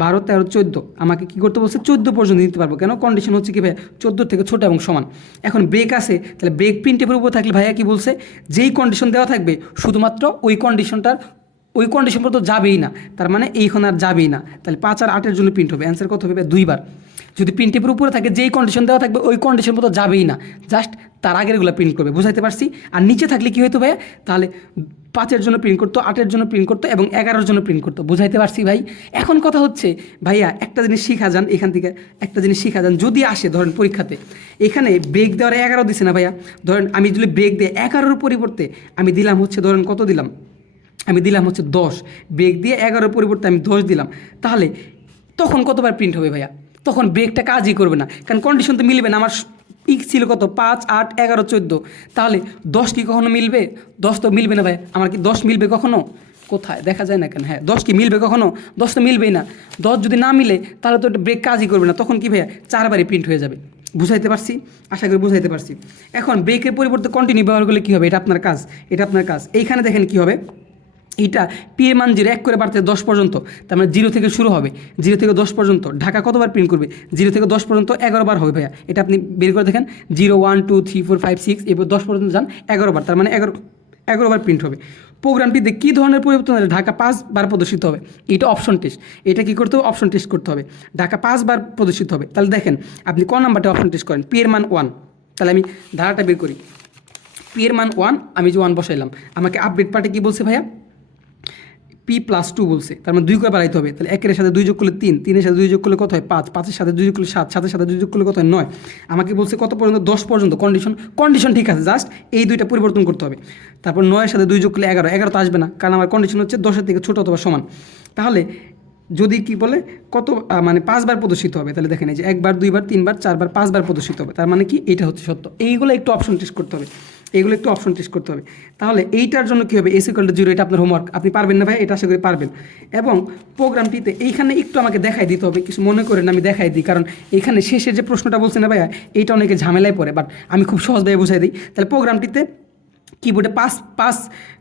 12 13 14। আমাকে কী করতে বলছে? 14 পর্যন্ত নিতে পারবো। কেন? কন্ডিশন হচ্ছে কি ভাইয়া? 14 থেকে ছোটো এবং সমান। এখন ব্রেক আছে, তাহলে ব্রেক প্রিন্টের উপর থাকলে ভাইয়া কি বলছে? যেই কন্ডিশন দেওয়া থাকবে শুধুমাত্র ওই কন্ডিশন পর্যন্ত যাবেই না, তার মানে এইখন আর যাবেই না। তাহলে 5 আর 8-এর জন্য প্রিন্ট হবে। অ্যান্সার কত হবে? 2 বার। যদি প্রিন্টের উপরে থাকে যেই কন্ডিশন দেওয়া থাকবে ওই কন্ডিশন পর্যন্ত যাবেই না, জাস্ট তার আগেরগুলো প্রিন্ট করবে। বুঝাইতে পারছি? আর নিচে থাকলে কী হতো ভাইয়া? তাহলে 5-এর জন্য প্রিন্ট করতো, 8-এর জন্য প্রিন্ট করতো এবং 11-এর জন্য প্রিন্ট করতো। বুঝাইতে পারছি ভাই? এখন কথা হচ্ছে ভাইয়া, একটা জিনিস শিখা যান এখান থেকে, একটা জিনিস শিখা যান। যদি আসে ধরেন পরীক্ষাতে এখানে ব্রেক দেওয়ার 11 দিছে না ভাইয়া, ধরেন আমি যদি ব্রেক দিয়ে 11-এর পরিবর্তে আমি দিলাম হচ্ছে, ধরেন কত দিলাম? আমি দিলাম হচ্ছে 10, ব্রেক দিয়ে 11-এর পরিবর্তে আমি 10 দিলাম, তাহলে তখন কতবার প্রিন্ট হবে ভাইয়া? তখন ব্রেকটা কাজই করবে না, কারণ কন্ডিশন তো মিলবে না। আমার ছিল কত? 5 8 11 14, তাহলে 10 কি কখনো মিলবে? 10 তো মিলবে না ভাই। আমার কি 10 মিলবে কখনো? কোথায় দেখা যায় না কেন? হ্যাঁ, 10 কি মিলবে কখনো? 10 তো মিলবেই না। 10 যদি না মিলে তাহলে তো ব্রেক কাজই করবে না, তখন কি ভাইয়া? 4বারই প্রিন্ট হয়ে যাবে। বুঝাইতে পারছি? আশা করি বুঝাইতে পারছি। এখন ব্রেকের পরিবর্তে কন্টিনিউ ব্যবহার করলে কী হবে? এটা আপনার কাজ, এটা আপনার কাজ। এইখানে দেখেন কী হবে? এইটা পি এর মান 0 1 করে বাড়তে 10 পর্যন্ত, তার মানে 0 থেকে শুরু হবে, 0 থেকে 10 পর্যন্ত। ঢাকা কতবার প্রিন্ট করবে? 0 থেকে 10 পর্যন্ত 11 বার হবে ভাইয়া। এটা আপনি বের করে দেখেন, 0 1 2 3 4 5 6, এবার 10 পর্যন্ত যান, 11 বার, তার মানে 11 বার প্রিন্ট হবে। প্রোগ্রামটিতে কী ধরনের পরিবর্তন হলে ঢাকা 5 বার প্রদর্শিত হবে? এটা অপশন টেস্ট। এটা কী করতে হবে? অপশন টেস্ট করতে হবে। ঢাকা 5 বার প্রদর্শিত হবে। তাহলে দেখেন আপনি কোন নাম্বারটা অপশন টেস্ট করেন? পি এর মান 1, তাহলে আমি ধারাটা বের করি। পি এর মান 1, আমি যে 1 বসাইলাম, আমাকে আপডেট পার্টে কী বলছে ভাইয়া? P+2 বলছে, তার মানে 2 করে বাড়াইতে হবে। তাহলে 1-এর সাথে 2 যোগ করলে 3, 3-এর সাথে 2 যোগ করলে কত হয়? 5, 5-এর সাথে 2 যোগ করলে 7, 7-এর সাথে 2 যোগ করলে কত হয়? 9। আমাকে বলছে কত পর্যন্ত? 10 পর্যন্ত। কন্ডিশন ঠিক আছে, জাস্ট এই দুইটা পরিবর্তন করতে হবে। তারপর 9-এর সাথে 2 যোগ করলে 11, 11 তো আসবে না, কারণ আমার কন্ডিশন হচ্ছে 10-এর থেকে ছোটো অথবা সমান। তাহলে যদি কি বলে কত, মানে 5 বার প্রদর্শিত হবে। তাহলে দেখেন এই যে 1 বার 2 বার 3 বার 4 বার 5 বার প্রদর্শিত হবে, তার মানে কি? এটা হচ্ছে সত্য। এইগুলো একটু অপশন টেস্ট করতে হবে, তাহলে এইটার জন্য কী হবে? S=0, এটা আপনার হোমওয়ার্ক। আপনি পারবেন না ভাই? এটা আশা করি পারবেন। এবং প্রোগ্রামটিতে এইখানে একটু আমাকে দেখাই দিতে হবে, কিছু মনে করেন আমি দেখাই দিই, কারণ এইখানে শেষে যে প্রশ্নটা বলছে না ভাইয়া, এইটা অনেকে ঝামেলায় পড়ে, বাট আমি খুব সহজভাবে বুঝাই দিই। তাহলে প্রোগ্রামটিতে কিবোর্ডে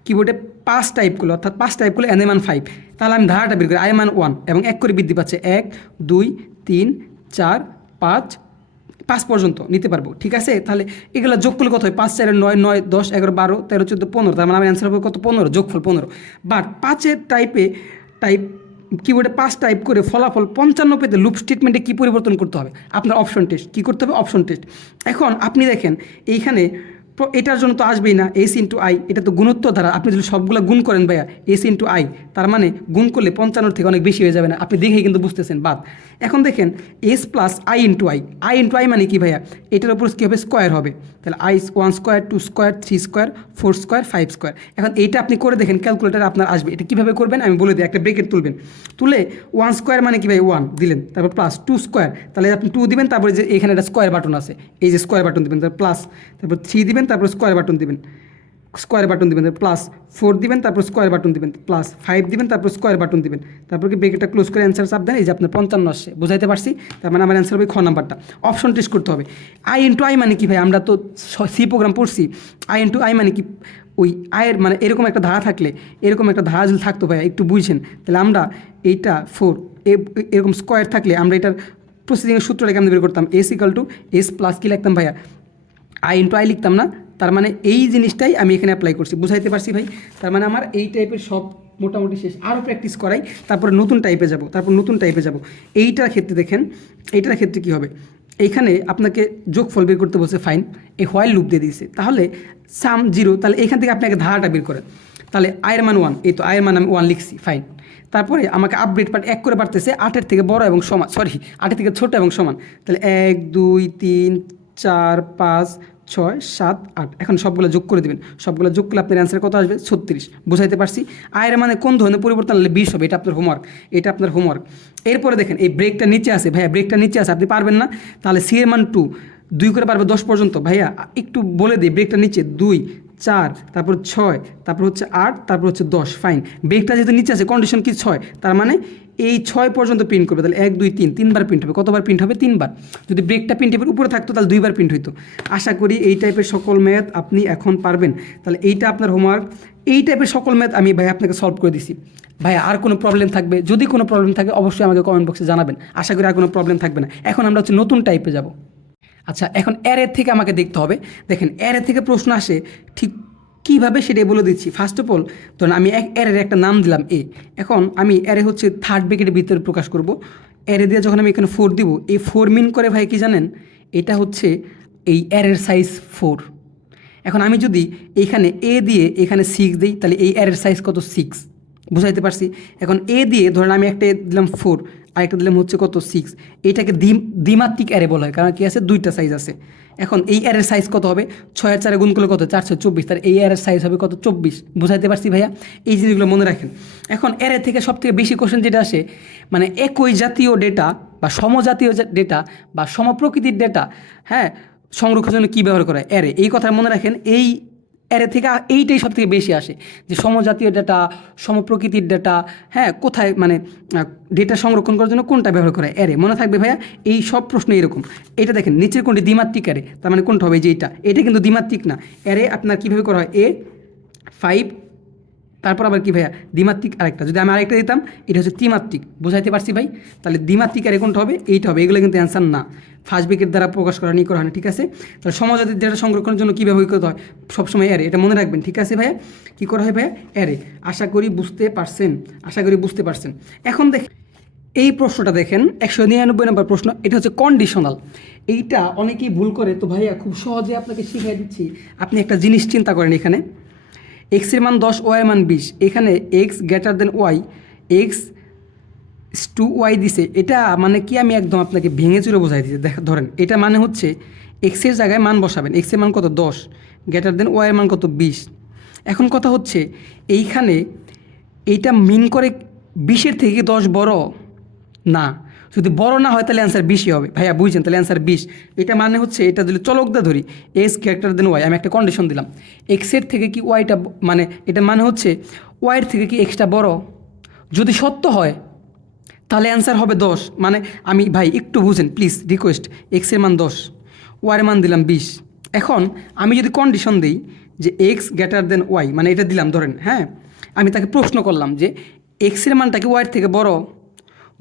কিবোর্ডে 5 টাইপ করলো, অর্থাৎ 5 টাইপ করলে এর মান 5। তাহলে আমি ধারাটা বের করি, আই মান 1 এবং 1 করে বৃদ্ধি পাচ্ছে, 1 2 3 4 5 পর্যন্ত নিতে পারবো, ঠিক আছে? তাহলে এগুলো যোগ করলে কত হয়? 5 4 9 9 10 11 12 13 14 15, তার মানে আমার অ্যান্সার হবে কত? 15, যোগফল 15। বাট 5-এর কিবোর্ডে 5 টাইপ করে ফলাফল 55 পেতে লুপ স্টেটমেন্টে কী পরিবর্তন করতে হবে? আপনার অপশন টেস্ট। কী করতে হবে? Option test. এখন আপনি দেখেন এইখানে এটার জন্য তো আসবেই না, S×I, এটা তো গুণোত্তর ধারা। আপনি যদি সবগুলো গুণ করেন ভাইয়া, S×I, তার মানে গুণ করলে 55 থেকে অনেক বেশি হয়ে যাবে না? আপনি দেখেই কিন্তু বুঝতেছেন। বাদ। এখন দেখেন S+I×I মানে কি ভাইয়া? এটার উপর কী হবে? স্কোয়ার হবে। তাহলে I1 square 2 square 3 square 4 square 5 square. এখন এইটা আপনি করে দেখেন, ক্যালকুলেটার আপনার আসবে। এটা কীভাবে করবেন আমি বলে দিই। একটা ব্রেকেট তুলবেন, তুলে 1 স্কোয়ার মানে কি ভাই? 1 দিলেন, তারপর প্লাস 2 স্কোয়ার, তাহলে আপনি 2 দিবেন, তারপরে যে এখানে একটা স্কোয়ার বাটন আছে, এই যে স্কোয়ার বাটন দিবেন, তারপর প্লাস, তারপর 3 দিবেন, তারপর স্কোয়ার বাটন দিবেন, স্কোয়ার বাটন দিবেন, প্লাস 4 দিবেন, তারপর স্কোয়ার বাটন দিবেন, প্লাস 5 দিবেন, তারপর স্কোয়ার বাটন দিবেন, তারপর কি ব্রেকেটটা ক্লোজ করে অ্যান্সার চাপ দেন, এই যে আপনার 55 আসছে। বুঝাইতে পারছি? তার মানে আমার অ্যান্সার হবে খ নাম্বারটা। অপশন টেস্ট করতে হবে। আই ইন্টু আই মানে কি ভাই? আমরা তো সি প্রোগ্রাম পড়ছি। আই ইন্টু আই মানে কি? ওই আয়ের মানে এরকম একটা ধারা থাকলে, এরকম একটা ধারা যদি থাকতো ভাইয়া, একটু বুঝছেন, তাহলে আমরা এইটা 4 এরকম স্কোয়ার থাকলে আমরা এটার প্রসিডিংয়ের সূত্রটাকে আমরা বের করতাম। S equal to S plus কি লিখতাম ভাইয়া? আই ইন্টু আই লিখতাম না? তার মানে এই জিনিসটাই আমি এখানে অ্যাপ্লাই করছি। বুঝাইতে পারছি ভাই? তার মানে আমার এই টাইপের সব মোটামুটি শেষ। আরও প্র্যাকটিস করাই, তারপরে নতুন টাইপে যাব, এইটার ক্ষেত্রে দেখেন, এইটার ক্ষেত্রে কী হবে? এইখানে আপনাকে যোগফল বের করতে বলছে, ফাইন, এই হোয়াইল লুপ দিয়ে দিয়েছে, তাহলে সাম 0, তাহলে এখান থেকে আপনাকে ধারাটা বের করেন। তাহলে আয়ের মান 1, এই তো আয়ের মান আমি 1 লিখছি, ফাইন। তারপরে আমাকে আপডেট পার্ট 1 করে বাড়তেছে 8-এর থেকে বড় এবং সমান, 8-এর থেকে ছোট এবং সমান। তাহলে 1 2 3 4 5 6 7 8, এখন সবগুলো যোগ করে দেবেন। সবগুলো যোগ করলে আপনার অ্যান্সার কত আসবে? 36। বুঝাইতে পারছি? আয়ের মানে কোন ধরনের পরিবর্তন হলে 20 হবে, এটা আপনার হোমওয়ার্ক। এরপরে দেখেন এই ব্রেকটা নিচে আছে ভাইয়া, ব্রেকটা নিচে আছে, আপনি পারবেন না? তাহলে সি এর মান 2 করে পারবে 10 পর্যন্ত। ভাইয়া একটু বলে দিই, ব্রেকটা নিচে 2 4, তারপর 6, তারপর হচ্ছে 8, তারপর হচ্ছে 10, ফাইন। ব্রেকটা যেহেতু নিচে আছে, কন্ডিশন কি 6, তার মানে এই 6 পর্যন্ত প্রিন্ট করবে। তাহলে 1 2 3, 3বার প্রিন্ট হবে। কতবার প্রিন্ট হবে? 3বার। যদি ব্রেকটা প্রিন্টের উপরে থাকতো তাহলে 2বার প্রিন্ট হইতো। আশা করি এই টাইপের সকল ম্যাথ আপনি এখন পারবেন। তাহলে এইটা আপনার হোমওয়ার্ক। এই টাইপের সকল ম্যাথ আমি ভাই আপনাকে সলভ করে দিছি। ভাই আর কোনো প্রবলেম থাকবে? যদি কোনো প্রবলেম থাকে অবশ্যই আমাকে কমেন্ট বক্সে জানাবেন। আশা করি আর কোনো প্রবলেম থাকবে না। এখন আমরা হচ্ছে নতুন টাইপে যাব। আচ্ছা, এখন অ্যারের থেকে আমাকে দেখতে হবে। দেখেন অ্যারে থেকে প্রশ্ন আসে ঠিক কীভাবে সেটাই বলে দিচ্ছি। ফার্স্ট অফ অল ধরুন আমি অ্যারের একটা নাম দিলাম এ। এখন আমি অ্যারে হচ্ছে থার্ড ব্র্যাকেটের ভিতরে প্রকাশ করব। অ্যারে দিয়ে যখন আমি এখানে 4 দিব, এই 4 মিন করে ভাই কি জানেন? এটা হচ্ছে এই অ্যারের সাইজ 4। এখন আমি যদি এইখানে এ দিয়ে এখানে 6 দিই, তাহলে এই অ্যারের সাইজ কত? 6। বুঝাইতে পারছি? এখন এ দিয়ে ধরেন আমি একটা দিলাম 4, আরেকটা দিলাম হচ্ছে কত? 6। এটাকে দ্বিমাত্রিক অ্যারে বলা হয়, কারণ কি আছে? দুইটা সাইজ আছে। এখন এই অ্যারের সাইজ কত হবে? 6 আর 4 গুণ করলে কত? 4 6 24, তার এই অ্যারের সাইজ হবে কত? 24। বুঝাইতে পারছি ভাইয়া? এই জিনিসগুলো মনে রাখেন। এখন অ্যারে থেকে সবথেকে বেশি কোশ্চেন যেটা আসে, মানে একই জাতীয় ডেটা বা সমজাতীয় ডেটা বা সমপ্রকৃতির ডেটা, হ্যাঁ, সংরক্ষণের জন্য কী ব্যবহার করা হয়? অ্যারে। এই কথা মনে রাখেন। এই অ্যারে থেকে এইটাই সব থেকে বেশি আসে, যে সমজাতীয় ডেটা, সমপ্রকৃতির ডেটা, হ্যাঁ, কোথায় মানে ডেটা সংরক্ষণ করার জন্য কোনটা ব্যবহার করা হয়? অ্যারে। মনে থাকবে ভাইয়া? এই সব প্রশ্ন এরকম। এটা দেখেন নিচের কোনটি দ্বিমাত্রিক অ্যারে, তার মানে কোনটা হবে? যে এটা কিন্তু দ্বিমাত্রিক না। অ্যারে আপনার কীভাবে করা হয়? A5, তারপর আবার কি ভাইয়া? দ্বিমাত্রিক আরেকটা। যদি আমি আরেকটা দিতাম, এটা হচ্ছে ত্রিমাত্রিক। বুঝাইতে পারছি ভাই? তাহলে দ্বিমাত্রিক অ্যারে কোনটা হবে? এইটা হবে। এগুলো কিন্তু অ্যান্সার না, ফার্স্ট ব্র্যাকেট দ্বারা প্রকাশ করা নিয়ে করা হয় না, ঠিক আছে? তাহলে সমজাতীয় ডেটা সংরক্ষণের জন্য কী ব্যবহার করতে হয়? সবসময় অ্যারে। এটা মনে রাখবেন, ঠিক আছে ভাইয়া? কী করা হয় ভাইয়া? অ্যারে। আশা করি বুঝতে পারছেন। এখন দেখেন এই প্রশ্নটা দেখেন, 199 নম্বর প্রশ্ন। এটা হচ্ছে কন্ডিশনাল। এইটা অনেকেই ভুল করে, তো ভাইয়া খুব সহজে আপনাকে শিখিয়ে দিচ্ছি। আপনি একটা জিনিস চিন্তা করেন, এখানে এক্সের মান 10, ওয়াইয়ের মান 20, এখানে X greater than Y, X to Y দিছে। এটা মানে কি? আমি একদম আপনাকে ভেঙে চুরে বোঝাই দিচ্ছি। ধরেন এটা মানে হচ্ছে এক্সের জায়গায় মান বসাবেন। এক্সের মান কত? 10, গ্রেটার দেন ওয়াইয়ের মান কত? 20। এখন কথা হচ্ছে এইখানে এইটা মিন করে 20-এর থেকে 10 বড় না। যদি বড় না হয় তাহলে অ্যান্সার 20ই হবে। ভাইয়া বুঝছেন? তাহলে অ্যান্সার 20। এটা মানে হচ্ছে, এটা যদি চলকদা ধরি, এক্স গ্রেটার দেন ওয়াই, আমি একটা কন্ডিশন দিলাম, এক্সের থেকে কি ওয়াইটা, মানে এটা মানে হচ্ছে ওয়াইয়ের থেকে কি এক্সটা বড়? যদি সত্য হয় তাহলে অ্যান্সার হবে 10। মানে আমি ভাই একটু বুঝেন প্লিজ, রিকোয়েস্ট। এক্সের মান 10, ওয়াইয়ের মান দিলাম 20। এখন আমি যদি কন্ডিশন দিই যে এক্স গ্রেটার দেন ওয়াই, মানে এটা দিলাম ধরেন, হ্যাঁ, আমি তাকে প্রশ্ন করলাম যে এক্সের মানটা কি ওয়াইয়ের থেকে বড়?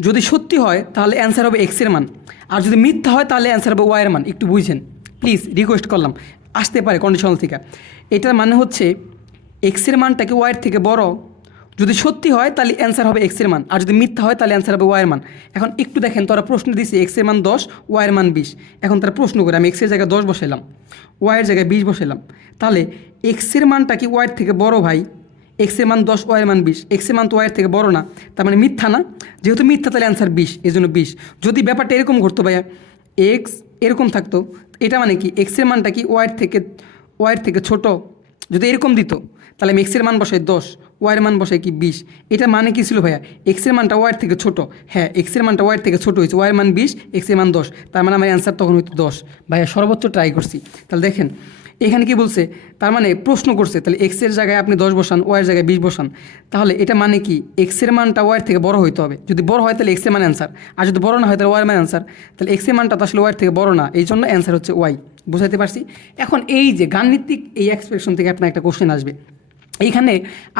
যদি সত্যি হয় তাহলে অ্যান্সার হবে এক্সের মান, আর যদি মিথ্যা হয় তাহলে অ্যান্সার হবে ওয়াইয়ের মান। একটু বুঝছেন প্লিজ, রিকোয়েস্ট করলাম। আসতে পারে কন্ডিশনাল থেকে। এটার মানে হচ্ছে এক্সের মানটা কি ওয়াইয়ের থেকে বড়? যদি সত্যি হয় তাহলে অ্যান্সার হবে এক্সের মান, আর যদি মিথ্যা হয় তাহলে অ্যান্সার হবে ওয়াইয়ের মান। এখন একটু দেখেন, তারা প্রশ্ন দিয়েছে এক্সের মান 10, ওয়াইয়ের মান 20। এখন তারা প্রশ্ন করে, আমি এক্সের জায়গায় 10 বসাইলাম, ওয়াইয়ের জায়গায় 20 বসাইলাম, তাহলে এক্সের মানটা কি ওয়াইয়ের থেকে বড় ভাই? এক্সের মান 10, ওয়াইয়ের মান 20, এক্সের মান তো ওয়াইয়ের থেকে বড় না, তার মানে মিথ্যা না। যেহেতু মিথ্যা তাহলে অ্যান্সার 20, এই জন্য 20। যদি ব্যাপারটা এরকম ঘটতো ভাইয়া, এক্স এরকম থাকতো, এটা মানে কি এক্সের মানটা কি ওয়াইয়ের থেকে ছোট? যদি এরকম দিত তাহলে আমি এক্সের মান বসাই 10, ওয়াইয়ের মান বসাই কি 20। এটা মানে কি ছিল ভাইয়া? এক্সের মানটা ওয়াইয়ের থেকে ছোট। হ্যাঁ, এক্সের মানটা ওয়াইয়ের থেকে ছোট হয়েছে, ওয়াইয়ের মান 20, এক্সের মান 10, তার মানে আমার অ্যান্সার তখন হইতো 10। ভাইয়া সর্বোচ্চ ট্রাই করছি। তাহলে দেখেন এখানে কি বলছে, তার মানে প্রশ্ন করছে, তাহলে এক্সের জায়গায় আপনি 10 বসান, ওয়াইয়ের জায়গায় 20 বসান, তাহলে এটা মানে কি এক্সের মানটা ওয়াইয়ের থেকে বড় হইতে হবে। যদি বড় হয় তাহলে এক্সের মান অ্যান্সার, আর যদি বড় না হয় তাহলে ওয়াইয়ের মান অ্যান্সার। তাহলে এক্সের মানটা তো আসলে ওয়াইয়ের থেকে বড় না, এই জন্য অ্যান্সার হচ্ছে ওয়াই। বুঝাইতে পারছি? এখন এই যে গাণিতিক এই এক্সপ্রেশন থেকে আপনার একটা কোশ্চেন আসবে, এইখানে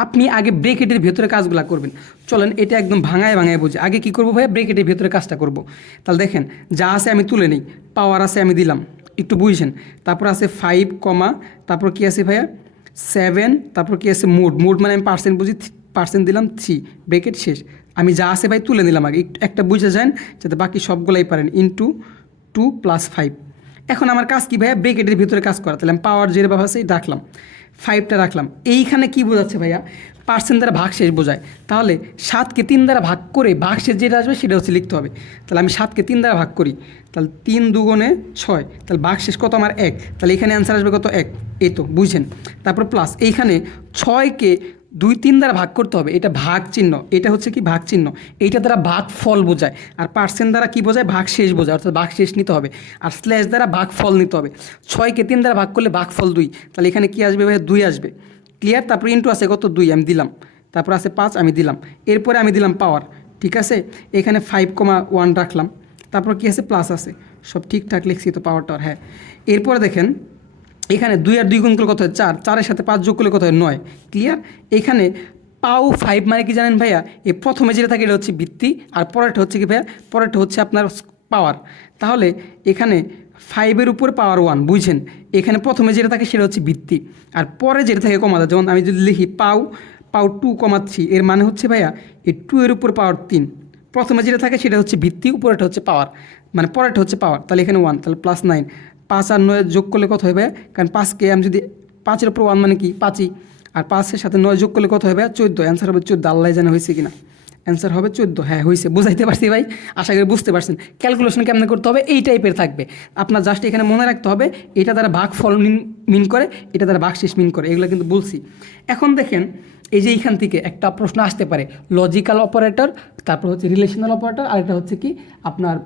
আপনি আগে ব্রেকেটের ভেতরে কাজগুলো করবেন। চলেন এটা একদম ভাঙায় ভাঙায় বুঝি। আগে কি করবো ভাইয়া, ব্রেকেটের ভেতরে কাজটা করব। তাহলে দেখেন যা আছে আমি তুলে নিই, পাওয়ার আছে আমি দিলাম, একটু বুঝছেন। তারপর আছে 5 কমা, তারপর কি আছে ভাইয়া 7, তারপর কি আছে মোড মানে আমি পার্সেন্ট বুঝি, পার্সেন্ট দিলাম 3, ব্রেকেট শেষ। আমি যা আছে ভাই তুলে নিলাম আগে, একটা বুঝে যান যাতে বাকি সবগুলাই পারেন। ইন্টু 2 + 5। এখন আমার কাজ কি ভাইয়া, ব্রেকেটের ভিতরে কাজ করা। তাহলে আমি পাওয়ার যেভাবে আছে রাখলাম, 5টা রাখলাম। এইখানে কি বোঝাচ্ছে ভাইয়া, পার্সেন্ট দ্বারা ভাগশেষ বোঝায়। তাহলে 7কে 3 দ্বারা ভাগ করে ভাগশেষ যেটা আসবে সেটা হচ্ছে লিখতে হবে। তাহলে আমি 7কে 3 দ্বারা ভাগ করি, তাহলে 3 দুগুণে 6, তাহলে ভাগশেষ কত আমার 1, তাহলে এখানে অ্যান্সার আসবে কত 1। এই তো বুঝছেন। তারপর প্লাস এইখানে 6কে 2 3 দ্বারা ভাগ করতে হবে, এটা ভাগ চিহ্ন, এটা হচ্ছে কি ভাগ চিহ্ন, এইটা দ্বারা ভাগ ফল বোঝায়। আর পার্সেন্ট দ্বারা কি বোঝায়, ভাগ শেষ বোঝায়, অর্থাৎ ভাগ শেষ নিতে হবে। আর স্ল্যাশ দ্বারা ভাগ ফল নিতে হবে। 6কে 3 দ্বারা ভাগ করলে ভাগ ফল 2, তাহলে এখানে কি আসবে ভাই 2 আসবে। ক্লিয়ার? তারপর ইন্টু আছে কত 2 আমি দিলাম, তারপর আছে 5 আমি দিলাম, এরপরে আমি দিলাম পাওয়ার। ঠিক আছে, এখানে 5,1 রাখলাম, তারপর কি আছে প্লাস আছে, সব ঠিকঠাক লিখছি তো পাওয়ারটা। হ্যাঁ, এরপরে দেখেন এখানে 2 আর 2 গুণ করলে কত হয় 4, 4-এর সাথে 5 যোগ করলে কত হয় 9। ক্লিয়ার? এখানে পাও 5 মানে কি জানেন ভাইয়া, এই প্রথমে যেটা থাকে এটা হচ্ছে ভিত্তি, আর পরেরটা হচ্ছে কি ভাইয়া, পরেরটা হচ্ছে আপনার পাওয়ার। তাহলে এখানে 5-এর উপর পাওয়ার 1, বুঝছেন? এখানে প্রথমে যেটা থাকে সেটা হচ্ছে ভিত্তি, আর পরে যেটা থাকে কমাতে। যেমন আমি যদি লিখি পাও 2,3, এর মানে হচ্ছে ভাইয়া এই 2-এর উপর পাওয়ার 3। প্রথমে যেটা থাকে সেটা হচ্ছে ভিত্তি, উপরেটা হচ্ছে পাওয়ার, মানে পরেরটা হচ্ছে পাওয়ার। তাহলে এখানে 1, তাহলে +9। 5 আর 9 যোগ করলে কত হবে, কারণ 5কে আমি যদি 5-এর উপর 1 মানে কি 5ই, আর 5-এর সাথে 9 যোগ করলে কত হবে 14, অ্যান্সার হবে 14। আল্লাহ জানে হয়েছে কিনা, অ্যান্সার হবে 14। হ্যাঁ হয়েছে, বুঝাইতে পারছি ভাই, আশা করি বুঝতে পারছেন। ক্যালকুলেশন কেমন করতে হবে এই টাইপের থাকবে, আপনার জাস্ট এখানে মনে রাখতে হবে এটা দ্বারা ভাগ ফল মিন করে, এটা দ্বারা ভাগশেষ মিন করে, এগুলো কিন্তু বলছি। এখন দেখেন এই যে এইখান থেকে একটা প্রশ্ন আসতে পারে, লজিক্যাল অপারেটর, তারপর হচ্ছে রিলেশনাল অপারেটর, আর এটা হচ্ছে কি আপনার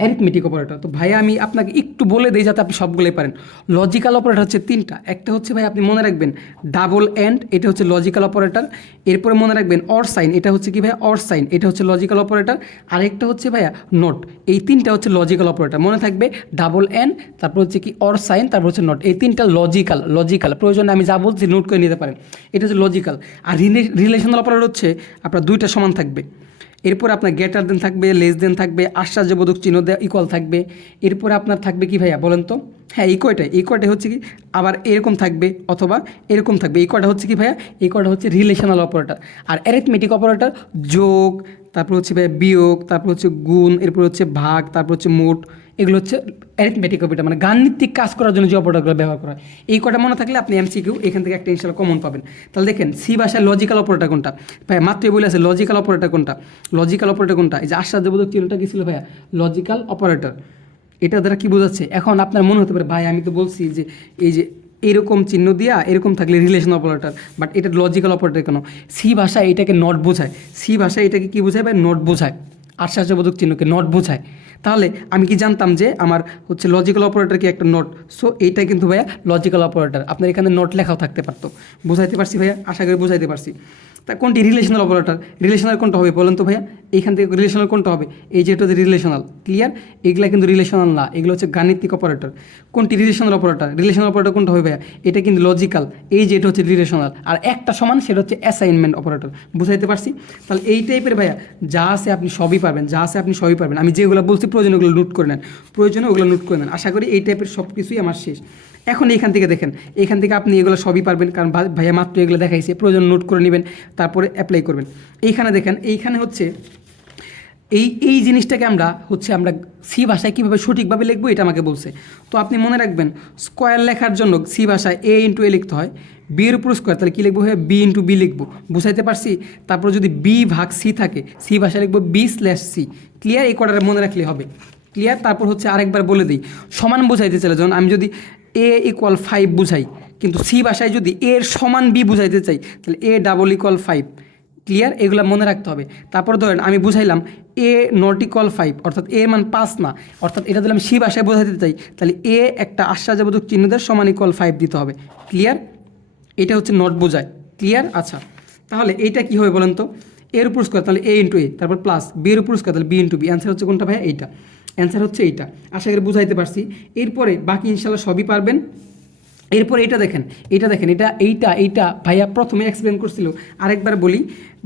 অ্যারিথমেটিক অপারেটর। তো ভাই আমি আপনাকে একটু বলে দিই যাতে আপনি সবগুলোই পারেন। লজিক্যাল অপারেটর হচ্ছে 3টা। একটা হচ্ছে ভাই আপনি মনে রাখবেন ডাবল এন্ড, এটা হচ্ছে লজিক্যাল অপারেটর। এরপরে মনে রাখবেন অর সাইন, এটা হচ্ছে কি ভাই অর সাইন, এটা হচ্ছে লজিক্যাল অপারেটর। আরেকটা হচ্ছে ভাইয়া নট। এই 3টা হচ্ছে লজিক্যাল অপারেটর। মনে থাকবে ডাবল এন্ড, তারপর হচ্ছে কি অর সাইন, তারপর হচ্ছে নট। এই 3টা লজিক্যাল প্রয়োজনে আমি যা বলছি নোট করে নিতে পারেন। এটা হচ্ছে লজিক্যাল। আর রিলেশনাল অপারেটর হচ্ছে আপনার 2টা সমান থাকবে। এরপরে আপনার গ্রেটার দেন থাকবে, লেস দেন থাকবে, আশ্চর্যবোধক চিহ্ন দেওয়া ইকুয়াল থাকবে। এরপরে আপনার থাকবে কি ভাইয়া বলেন তো, হ্যাঁ এই কয়টা হচ্ছে কি আবার এরকম থাকবে অথবা এরকম থাকবে। এই কয়টা হচ্ছে কি ভাইয়া, এই কয়টা হচ্ছে রিলেশনাল অপারেটর। আর অ্যারিথমেটিক অপারেটর যোগ, তারপর হচ্ছে ভাইয়া বিয়োগ, তারপর হচ্ছে গুণ, এরপর হচ্ছে ভাগ, তারপর হচ্ছে মোট। এগুলো হচ্ছে অ্যারিথমেটিক অপারেটর, মানে গাণিতিক কাজ করার জন্য যে অপারেটরগুলো ব্যবহার করা হয়। এই কটা মনে থাকলে আপনি এমসিকিউ এখান থেকে একটা ইনশাল্লাহ কমন পাবেন। তাহলে দেখেন সি ভাষায় লজিক্যাল অপারেটর কোনটা ভাইয়া, মাত্রই বলে আছে লজিক্যাল অপারেটর কোনটা, লজিক্যাল অপারেটর কোনটা, এই যে আশ্চর্যবোধক চিহ্নটা কি ছিল ভাইয়া, লজিক্যাল অপারেটর। এটা দ্বারা কি বোঝাচ্ছে, এখন আপনার মনে হতে পারে ভাই আমি তো বলছি যে এই যে এরকম চিহ্ন দিয়া এরকম থাকলে রিলেশন অপারেটর, বাট এটা লজিক্যাল অপারেটর কেন? সি ভাষায় এটাকে নট বোঝায়, সি ভাষায় এটাকে কি বোঝায় ভাই, নট বোঝায়, আশ্চর্যবোধক চিহ্নকে নট বোঝায়। তাহলে আমি কি জানতাম যে আমার হচ্ছে লজিক্যাল অপারেটর কি একটা নট, সো এইটা কিন্তু ভাইয়া লজিক্যাল অপারেটর। আপনার এখানে নট লেখাও থাকতে পারতো। বুঝাইতে পারছি ভাইয়া, আশা করি বুঝাইতে পারছি। তা কোনটি রিলেশনাল অপারেটর, রিলেশনাল কোনটা হবে বলেন তো ভাইয়া, এইখান থেকে রিলেশনাল কোনটা হবে, এই যেটা হচ্ছে রিলেশনাল। ক্লিয়ার? এগুলা কিন্তু রিলেশনাল না, এগুলো হচ্ছে গাণিতিক অপারেটর। কোনটি রিলেশনাল অপারেটর, রিলেশনাল অপারেটর কোনটা হবে ভাইয়া, এটা কিন্তু লজিক্যাল, এই যে এটা হচ্ছে রিলেশনাল। আর একটা সমান সেটা হচ্ছে অ্যাসাইনমেন্ট অপারেটর। বুঝাইতে পারছি? তাহলে এই টাইপের ভাইয়া যা আছে আপনি সবই পারবেন, যা আছে আপনি সবই পারবেন। আমি যেগুলো বলছি প্রয়োজনে ওগুলো নোট করে নেন, প্রয়োজনে ওগুলো নোট করে নেন। আশা করি এই টাইপের সব কিছুই আমার শেষ। এখন এইখান থেকে দেখেন, এইখান থেকে আপনি এগুলো সবই পারবেন, কারণ ভাইয়া মাত্র এগুলো দেখাইছে, প্রয়োজন নোট করে নেবেন, তারপরে অ্যাপ্লাই করবেন। এইখানে দেখেন, এইখানে হচ্ছে এই জিনিসটাকে আমরা সি ভাষায় কীভাবে সঠিকভাবে লিখবো এটা আমাকে বলছে। তো আপনি মনে রাখবেন স্কোয়ার লেখার জন্য সি ভাষায় এ ইন্টু এ লিখতে হয়, বি এর উপর স্কোয়ার, তাহলে কী লিখবো হ্যাঁ বি ইন্টু বি লিখবো। বুঝাইতে পারছি? তারপর যদি বি ভাগ সি থাকে, সি ভাষায় লিখবো বি/সি। ক্লিয়ার? এই কটারে মনে রাখলে হবে। ক্লিয়ার? তারপর হচ্ছে আরেকবার বলে দিই, সমান বুঝাইতে চাইলে যেমন আমি যদি এ = 5 বুঝাই, কিন্তু সি ভাষায় যদি এর সমান বি বুঝাইতে চাই, তাহলে এ = 5। ক্লিয়ার? এগুলো মনে রাখতে হবে। তারপর ধরেন আমি বুঝাইলাম এ নট ইকুয়াল 5, অর্থাৎ এ মান 5 না, অর্থাৎ এটা দিলে আমি সি ভাষায় বোঝাতে চাই, তাহলে এ একটা আশ্চর্যবোধক চিহ্ন দিয়ে সমান ইকুয়াল 5 দিতে হবে। ক্লিয়ার? এটা হচ্ছে নট বোঝায়। ক্লিয়ার? আচ্ছা, তাহলে এইটা কী হবে বলেন তো? এর উপর স্কোয়ার, তাহলে এ ইন্টু এ, তারপর প্লাস বি এর উপর স্কোয়ার, তাহলে বি ইন্টু বি। অ্যান্সার হচ্ছে কোনটা ভাইয়া? এইটা। অ্যান্সার হচ্ছে এইটা। আশা করি বুঝাইতে পারছি। এরপরে বাকি ইনশাল্লাহ সবই পারবেন। এরপরে এটা দেখেন, এইটা ভাইয়া প্রথমে এক্সপ্লেন করছিল, আরেকবার বলি।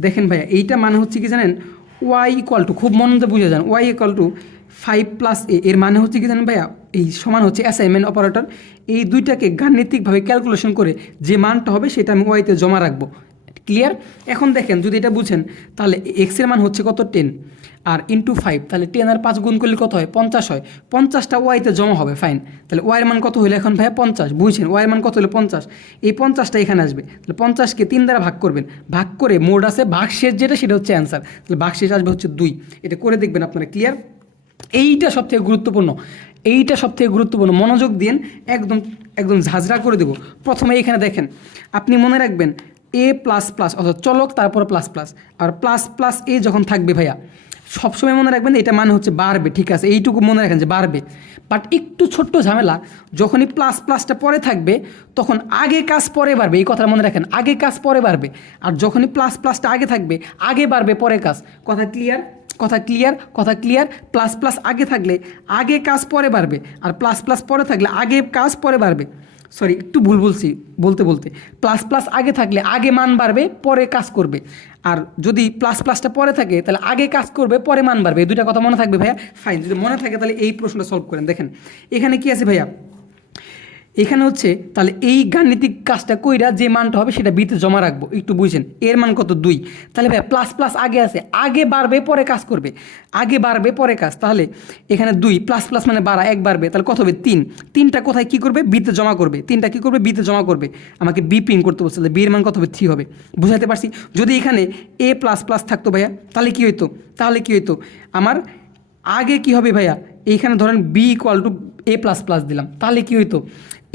দেখেন ভাইয়া, এইটা মানে হচ্ছে কি জানেন? ওয়াই ইকুয়াল টু, খুব মন দিয়ে বুঝে যান, ওয়াই ইকুয়াল টু 5 প্লাস এ। এর মানে হচ্ছে কি জানেন ভাইয়া? এই সমান হচ্ছে অ্যাসাইনমেন্ট অপারেটর। এই দুইটাকে গাণিতিকভাবে ক্যালকুলেশন করে যে মানটা হবে সেটা আমি ওয়াইতে জমা রাখবো। ক্লিয়ার? এখন দেখেন, যদি এটা বুঝেন তাহলে এক্সের মান হচ্ছে কত? 10, আর ইন্টু 5, তাহলে 10 আর 5 গুণ করলে কত হয়? 50 হয়। 50টা ওয়াইতে জমা হবে, ফাইন। তাহলে ওয়াইয়ের মান কত হলো এখন ভাইয়া? 50। বুঝছেন? ওয়াইয়ের মান কত হলো? 50। এই 50টা এখানে আসবে, তাহলে 50কে 3 দ্বারা ভাগ করবেন, ভাগ করে মোড আছে ভাগশেষ যেটা, সেটা হচ্ছে অ্যান্সার। তাহলে ভাগশেষ আসবে হচ্ছে 2। এটা করে দেখবেন আপনারা। ক্লিয়ার? এইটা সবথেকে গুরুত্বপূর্ণ, এইটা সবথেকে গুরুত্বপূর্ণ, মনোযোগ দিন, একদম একদম ঝাঁঝরা করে দেবো। প্রথমে এখানে দেখেন, আপনি মনে রাখবেন এ প্লাস প্লাস, অর্থাৎ চলক তারপরে প্লাস প্লাস, আর প্লাস প্লাস এ যখন থাকবে ভাইয়া সবসময় মনে রাখবেন এটা মানে হচ্ছে বাড়বে। ঠিক আছে, এইটুকু মনে রাখেন যে বাড়বে। বাট একটু ছোট্ট ঝামেলা, যখনই প্লাস প্লাসটা পরে থাকবে তখন আগে কাজ পরে বাড়বে। এই কথাটা মনে রাখেন, আগে কাজ পরে বাড়বে। আর যখনই প্লাস প্লাসটা আগে থাকবে আগে বাড়বে পরে কাজ। কথা ক্লিয়ার? কথা ক্লিয়ার? কথা ক্লিয়ার? প্লাস প্লাস আগে থাকলে আগে কাজ পরে বাড়বে, আর প্লাস প্লাস পরে থাকলে আগে কাজ পরে বাড়বে। সরি, একটু ভুল বলছি বলতে প্লাস প্লাস আগে থাকলে আগে মান বাড়বে পরে কাজ করবে, আর যদি প্লাস প্লাসটা পরে থাকে তাহলে আগে কাজ করবে পরে মান বাড়বে। এই দুইটা কথা মনে থাকবে ভাইয়া? ফাইন। যদি মনে থাকে তাহলে এই প্রশ্নটা সলভ করেন। দেখেন এখানে কি আছে ভাইয়া? এখানে হচ্ছে তাহলে এই গাণিতিক কাজটা কইরা যে মানটা হবে সেটা বিতে জমা রাখবো। একটু বুঝেন, এর মান কত? 2। তাহলে ভাই প্লাস প্লাস আগে আছে, আগে বাড়বে পরে কাজ করবে, আগে বাড়বে পরে কাজ। তাহলে এখানে 2 প্লাস প্লাস মানে বাড়া, 1 বাড়বে, তাহলে কত হবে? 3। 3টা কোথায় কী করবে? বিতে জমা করবে। 3টা কী করবে? বিতে জমা করবে। আমাকে বি প্রিন্ট করতে বলছে, তাহলে বি এর মান কত হবে? 3 হবে। বুঝাইতে পারছি? যদি এখানে এ প্লাস প্লাস থাকতো ভাইয়া তাহলে কী হইতো? আমার আগে কি হবে ভাইয়া? এইখানে ধরেন B equal to A plus plus দিলাম, তাহলে কী হইতো?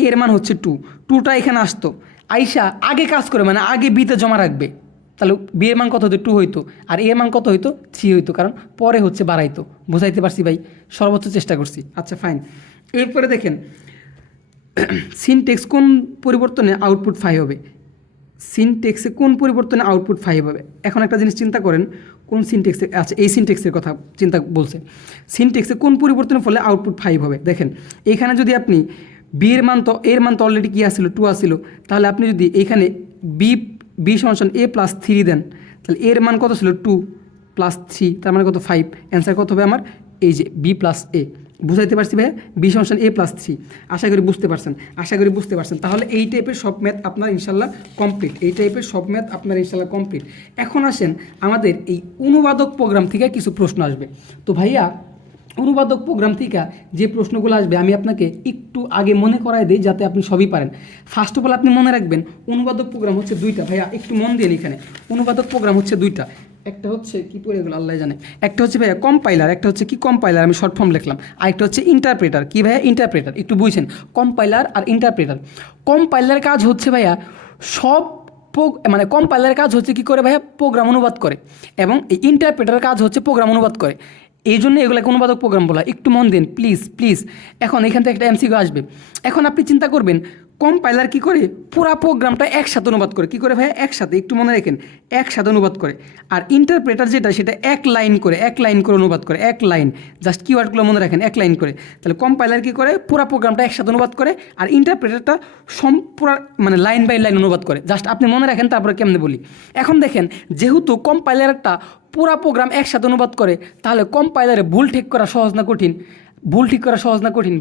এর মান হচ্ছে 2। 2টা এখানে আসতো, আইসা আগে কাজ করে মানে আগে বিতে জমা রাখবে, তাহলে বি এর মান কত হতো? 2 হইতো। আর এর মান কত হইতো? 3 হইতো, কারণ পরে হচ্ছে বাড়াইতো। বুঝাইতে পারছি ভাই? সর্বোচ্চ চেষ্টা করছি। আচ্ছা ফাইন। এরপরে দেখেন সিনটেক্স কোন পরিবর্তনে আউটপুট 5 হবে? সিনটেক্সে কোন পরিবর্তনে আউটপুট 5 হবে? এখন একটা জিনিস চিন্তা করেন, কোন সিনটেক্সে? আচ্ছা, এই সিনটেক্সের কথা চিন্তা বলছে। সিনটেক্সে কোন পরিবর্তনের ফলে আউটপুট 5 হবে? দেখেন এখানে যদি আপনি বি এর মান, তো এর মান তো অলরেডি কী আসছিল? 2 আসছিল। তাহলে আপনি যদি এখানে বি সমান এ প্লাস 3 দেন, তাহলে এর মান কত ছিল? 2 প্লাস 3, তার মানে কত? 5। অ্যান্সার কত হবে আমার? এই যে বি প্লাস এ। বুঝাইতে পারছি ভাইয়া? বি সমান এ প্লাস 3। আশা করি বুঝতে পারছেন। তাহলে এই টাইপের সব ম্যাথ আপনার ইনশাল্লাহ কমপ্লিট। এখন আসেন, আমাদের এই অনুবাদক প্রোগ্রাম থেকে কিছু প্রশ্ন আসবে। তো ভাইয়া অনুবাদক প্রোগ্রাম থেকে যে প্রশ্নগুলো আসবে আমি আপনাকে একটু আগে মনে করাই দিই যাতে আপনি সবই পারেন। ফার্স্ট অফ অল আপনি মনে রাখবেন অনুবাদক প্রোগ্রাম হচ্ছে 2টা। ভাইয়া একটু মন দিয়ে এখানে, অনুবাদক প্রোগ্রাম হচ্ছে 2টা। একটা হচ্ছে কি পড়ে গেল আল্লাহ জানে, একটা হচ্ছে ভাইয়া কম্পাইলার, একটা হচ্ছে কি কম্পাইলার, আমি শর্ট ফর্ম লিখলাম, আর একটা হচ্ছে ইন্টারপ্রেটার। কি ভাইয়া? ইন্টারপ্রেটার। একটু বুঝছেন, কম্পাইলার আর ইন্টারপ্রেটার। কম্পাইলার কাজ হচ্ছে ভাইয়া সব মানে কম্পাইলার কাজ হচ্ছে কি করে ভাইয়া? প্রোগ্রাম অনুবাদ করে, এবং এই ইন্টারপ্রেটার কাজ হচ্ছে প্রোগ্রাম অনুবাদ করে। এই জন্য এগুলোকে অনুবাদক প্রোগ্রাম বলা। একটু মন দিন প্লিজ। এখন এখান থেকে একটা এমসিকিউ আসবে। এখন আপনি চিন্তা করবেন কম্পাইলার কি করে? পুরা প্রোগ্রামটা একসাথে অনুবাদ করে। কি করে ভাইয়া? একসাথে, একটু মনে রাখেন, একসাথে অনুবাদ করে। আর ইন্টারপ্রেটার যেটা, সেটা এক লাইন করে অনুবাদ করে। এক লাইন, জাস্ট কিওয়ার্ডগুলো মনে রাখেন, এক লাইন করে। তাহলে কম্পাইলার কি করে? পুরা প্রোগ্রামটা একসাথে অনুবাদ করে, আর ইন্টারপ্রেটারটা পুরা মানে লাইন বাই লাইন অনুবাদ করে। জাস্ট আপনি মনে রাখেন, তারপরে কেমনে বলি। এখন দেখেন, যেহেতু কম্পাইলারটা পুরা প্রোগ্রাম একসাথে অনুবাদ করে, তাহলে কম্পাইলারে ভুল ঠিক করা সহজ না কঠিন?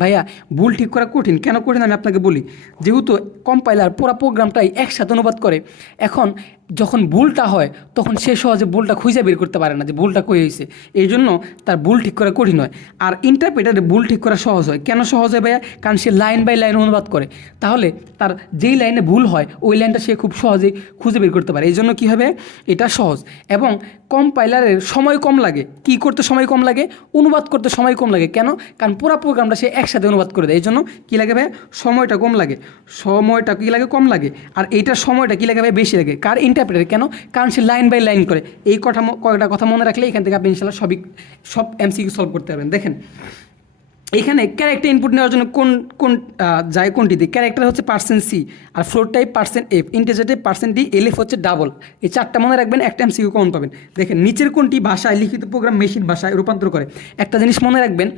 ভাইয়া ভুল ঠিক করা কঠিন। কেন কঠিন আমি আপনাকে বলি। যেহেতু কম্পাইলার পুরা প্রোগ্রামটাই একসাথে অনুবাদ করে, এখন যখন ভুলটা হয় তখন সে সহজে ভুলটা খুঁজে বের করতে পারে না যে ভুলটা কই হয়েছে। এই জন্য তার ভুল ঠিক করা কঠিন হয়। আর ইন্টারপ্রেটারে ভুল ঠিক করা সহজ হয়। কেন সহজ হয় ভাইয়া? কারণ সে লাইন বাই লাইন অনুবাদ করে, তাহলে তার যেই লাইনে ভুল হয় ওই লাইনটা সে খুব সহজেই খুঁজে বের করতে পারে। এই জন্য কী হবে? এটা সহজ। এবং কম্পাইলারের সময় কম লাগে। কি করতে সময় কম লাগে? অনুবাদ করতে সময় কম লাগে। কেন? কারণ পুরো প্রোগ্রামটা সে একসাথে অনুবাদ করে দেয়। এই জন্য কী লাগে ভাইয়া? সময়টা কম লাগে। কম লাগে। আর এইটার সময়টা কী লাগে ভাই? বেশি লাগে। কার? ইন্টারপ্রেটার। কেন? কারণ সে লাইন বাই লাইন করে। এই কয়টা কথা মনে রাখলে এখান থেকে আপনি ইনশাল্লাহ সব এমসিকিউ সলভ করতে পারবেন। দেখেন এখানে ক্যারেক্টার ইনপুট নেওয়ার জন্য কোন যায় কোনটিতে? ক্যারেক্টার হচ্ছে %C, আর float type %F, integer type %D, LF হচ্ছে ডাবল। এই চারটা মনে রাখবেন, একটা এমসিকিউ কমন পাবেন। দেখেন নিচের কোনটি ভাষায় লিখিত প্রোগ্রাম মেশিন ভাষায় রূপান্তর করে? একটা জিনিস মনে রাখবেন,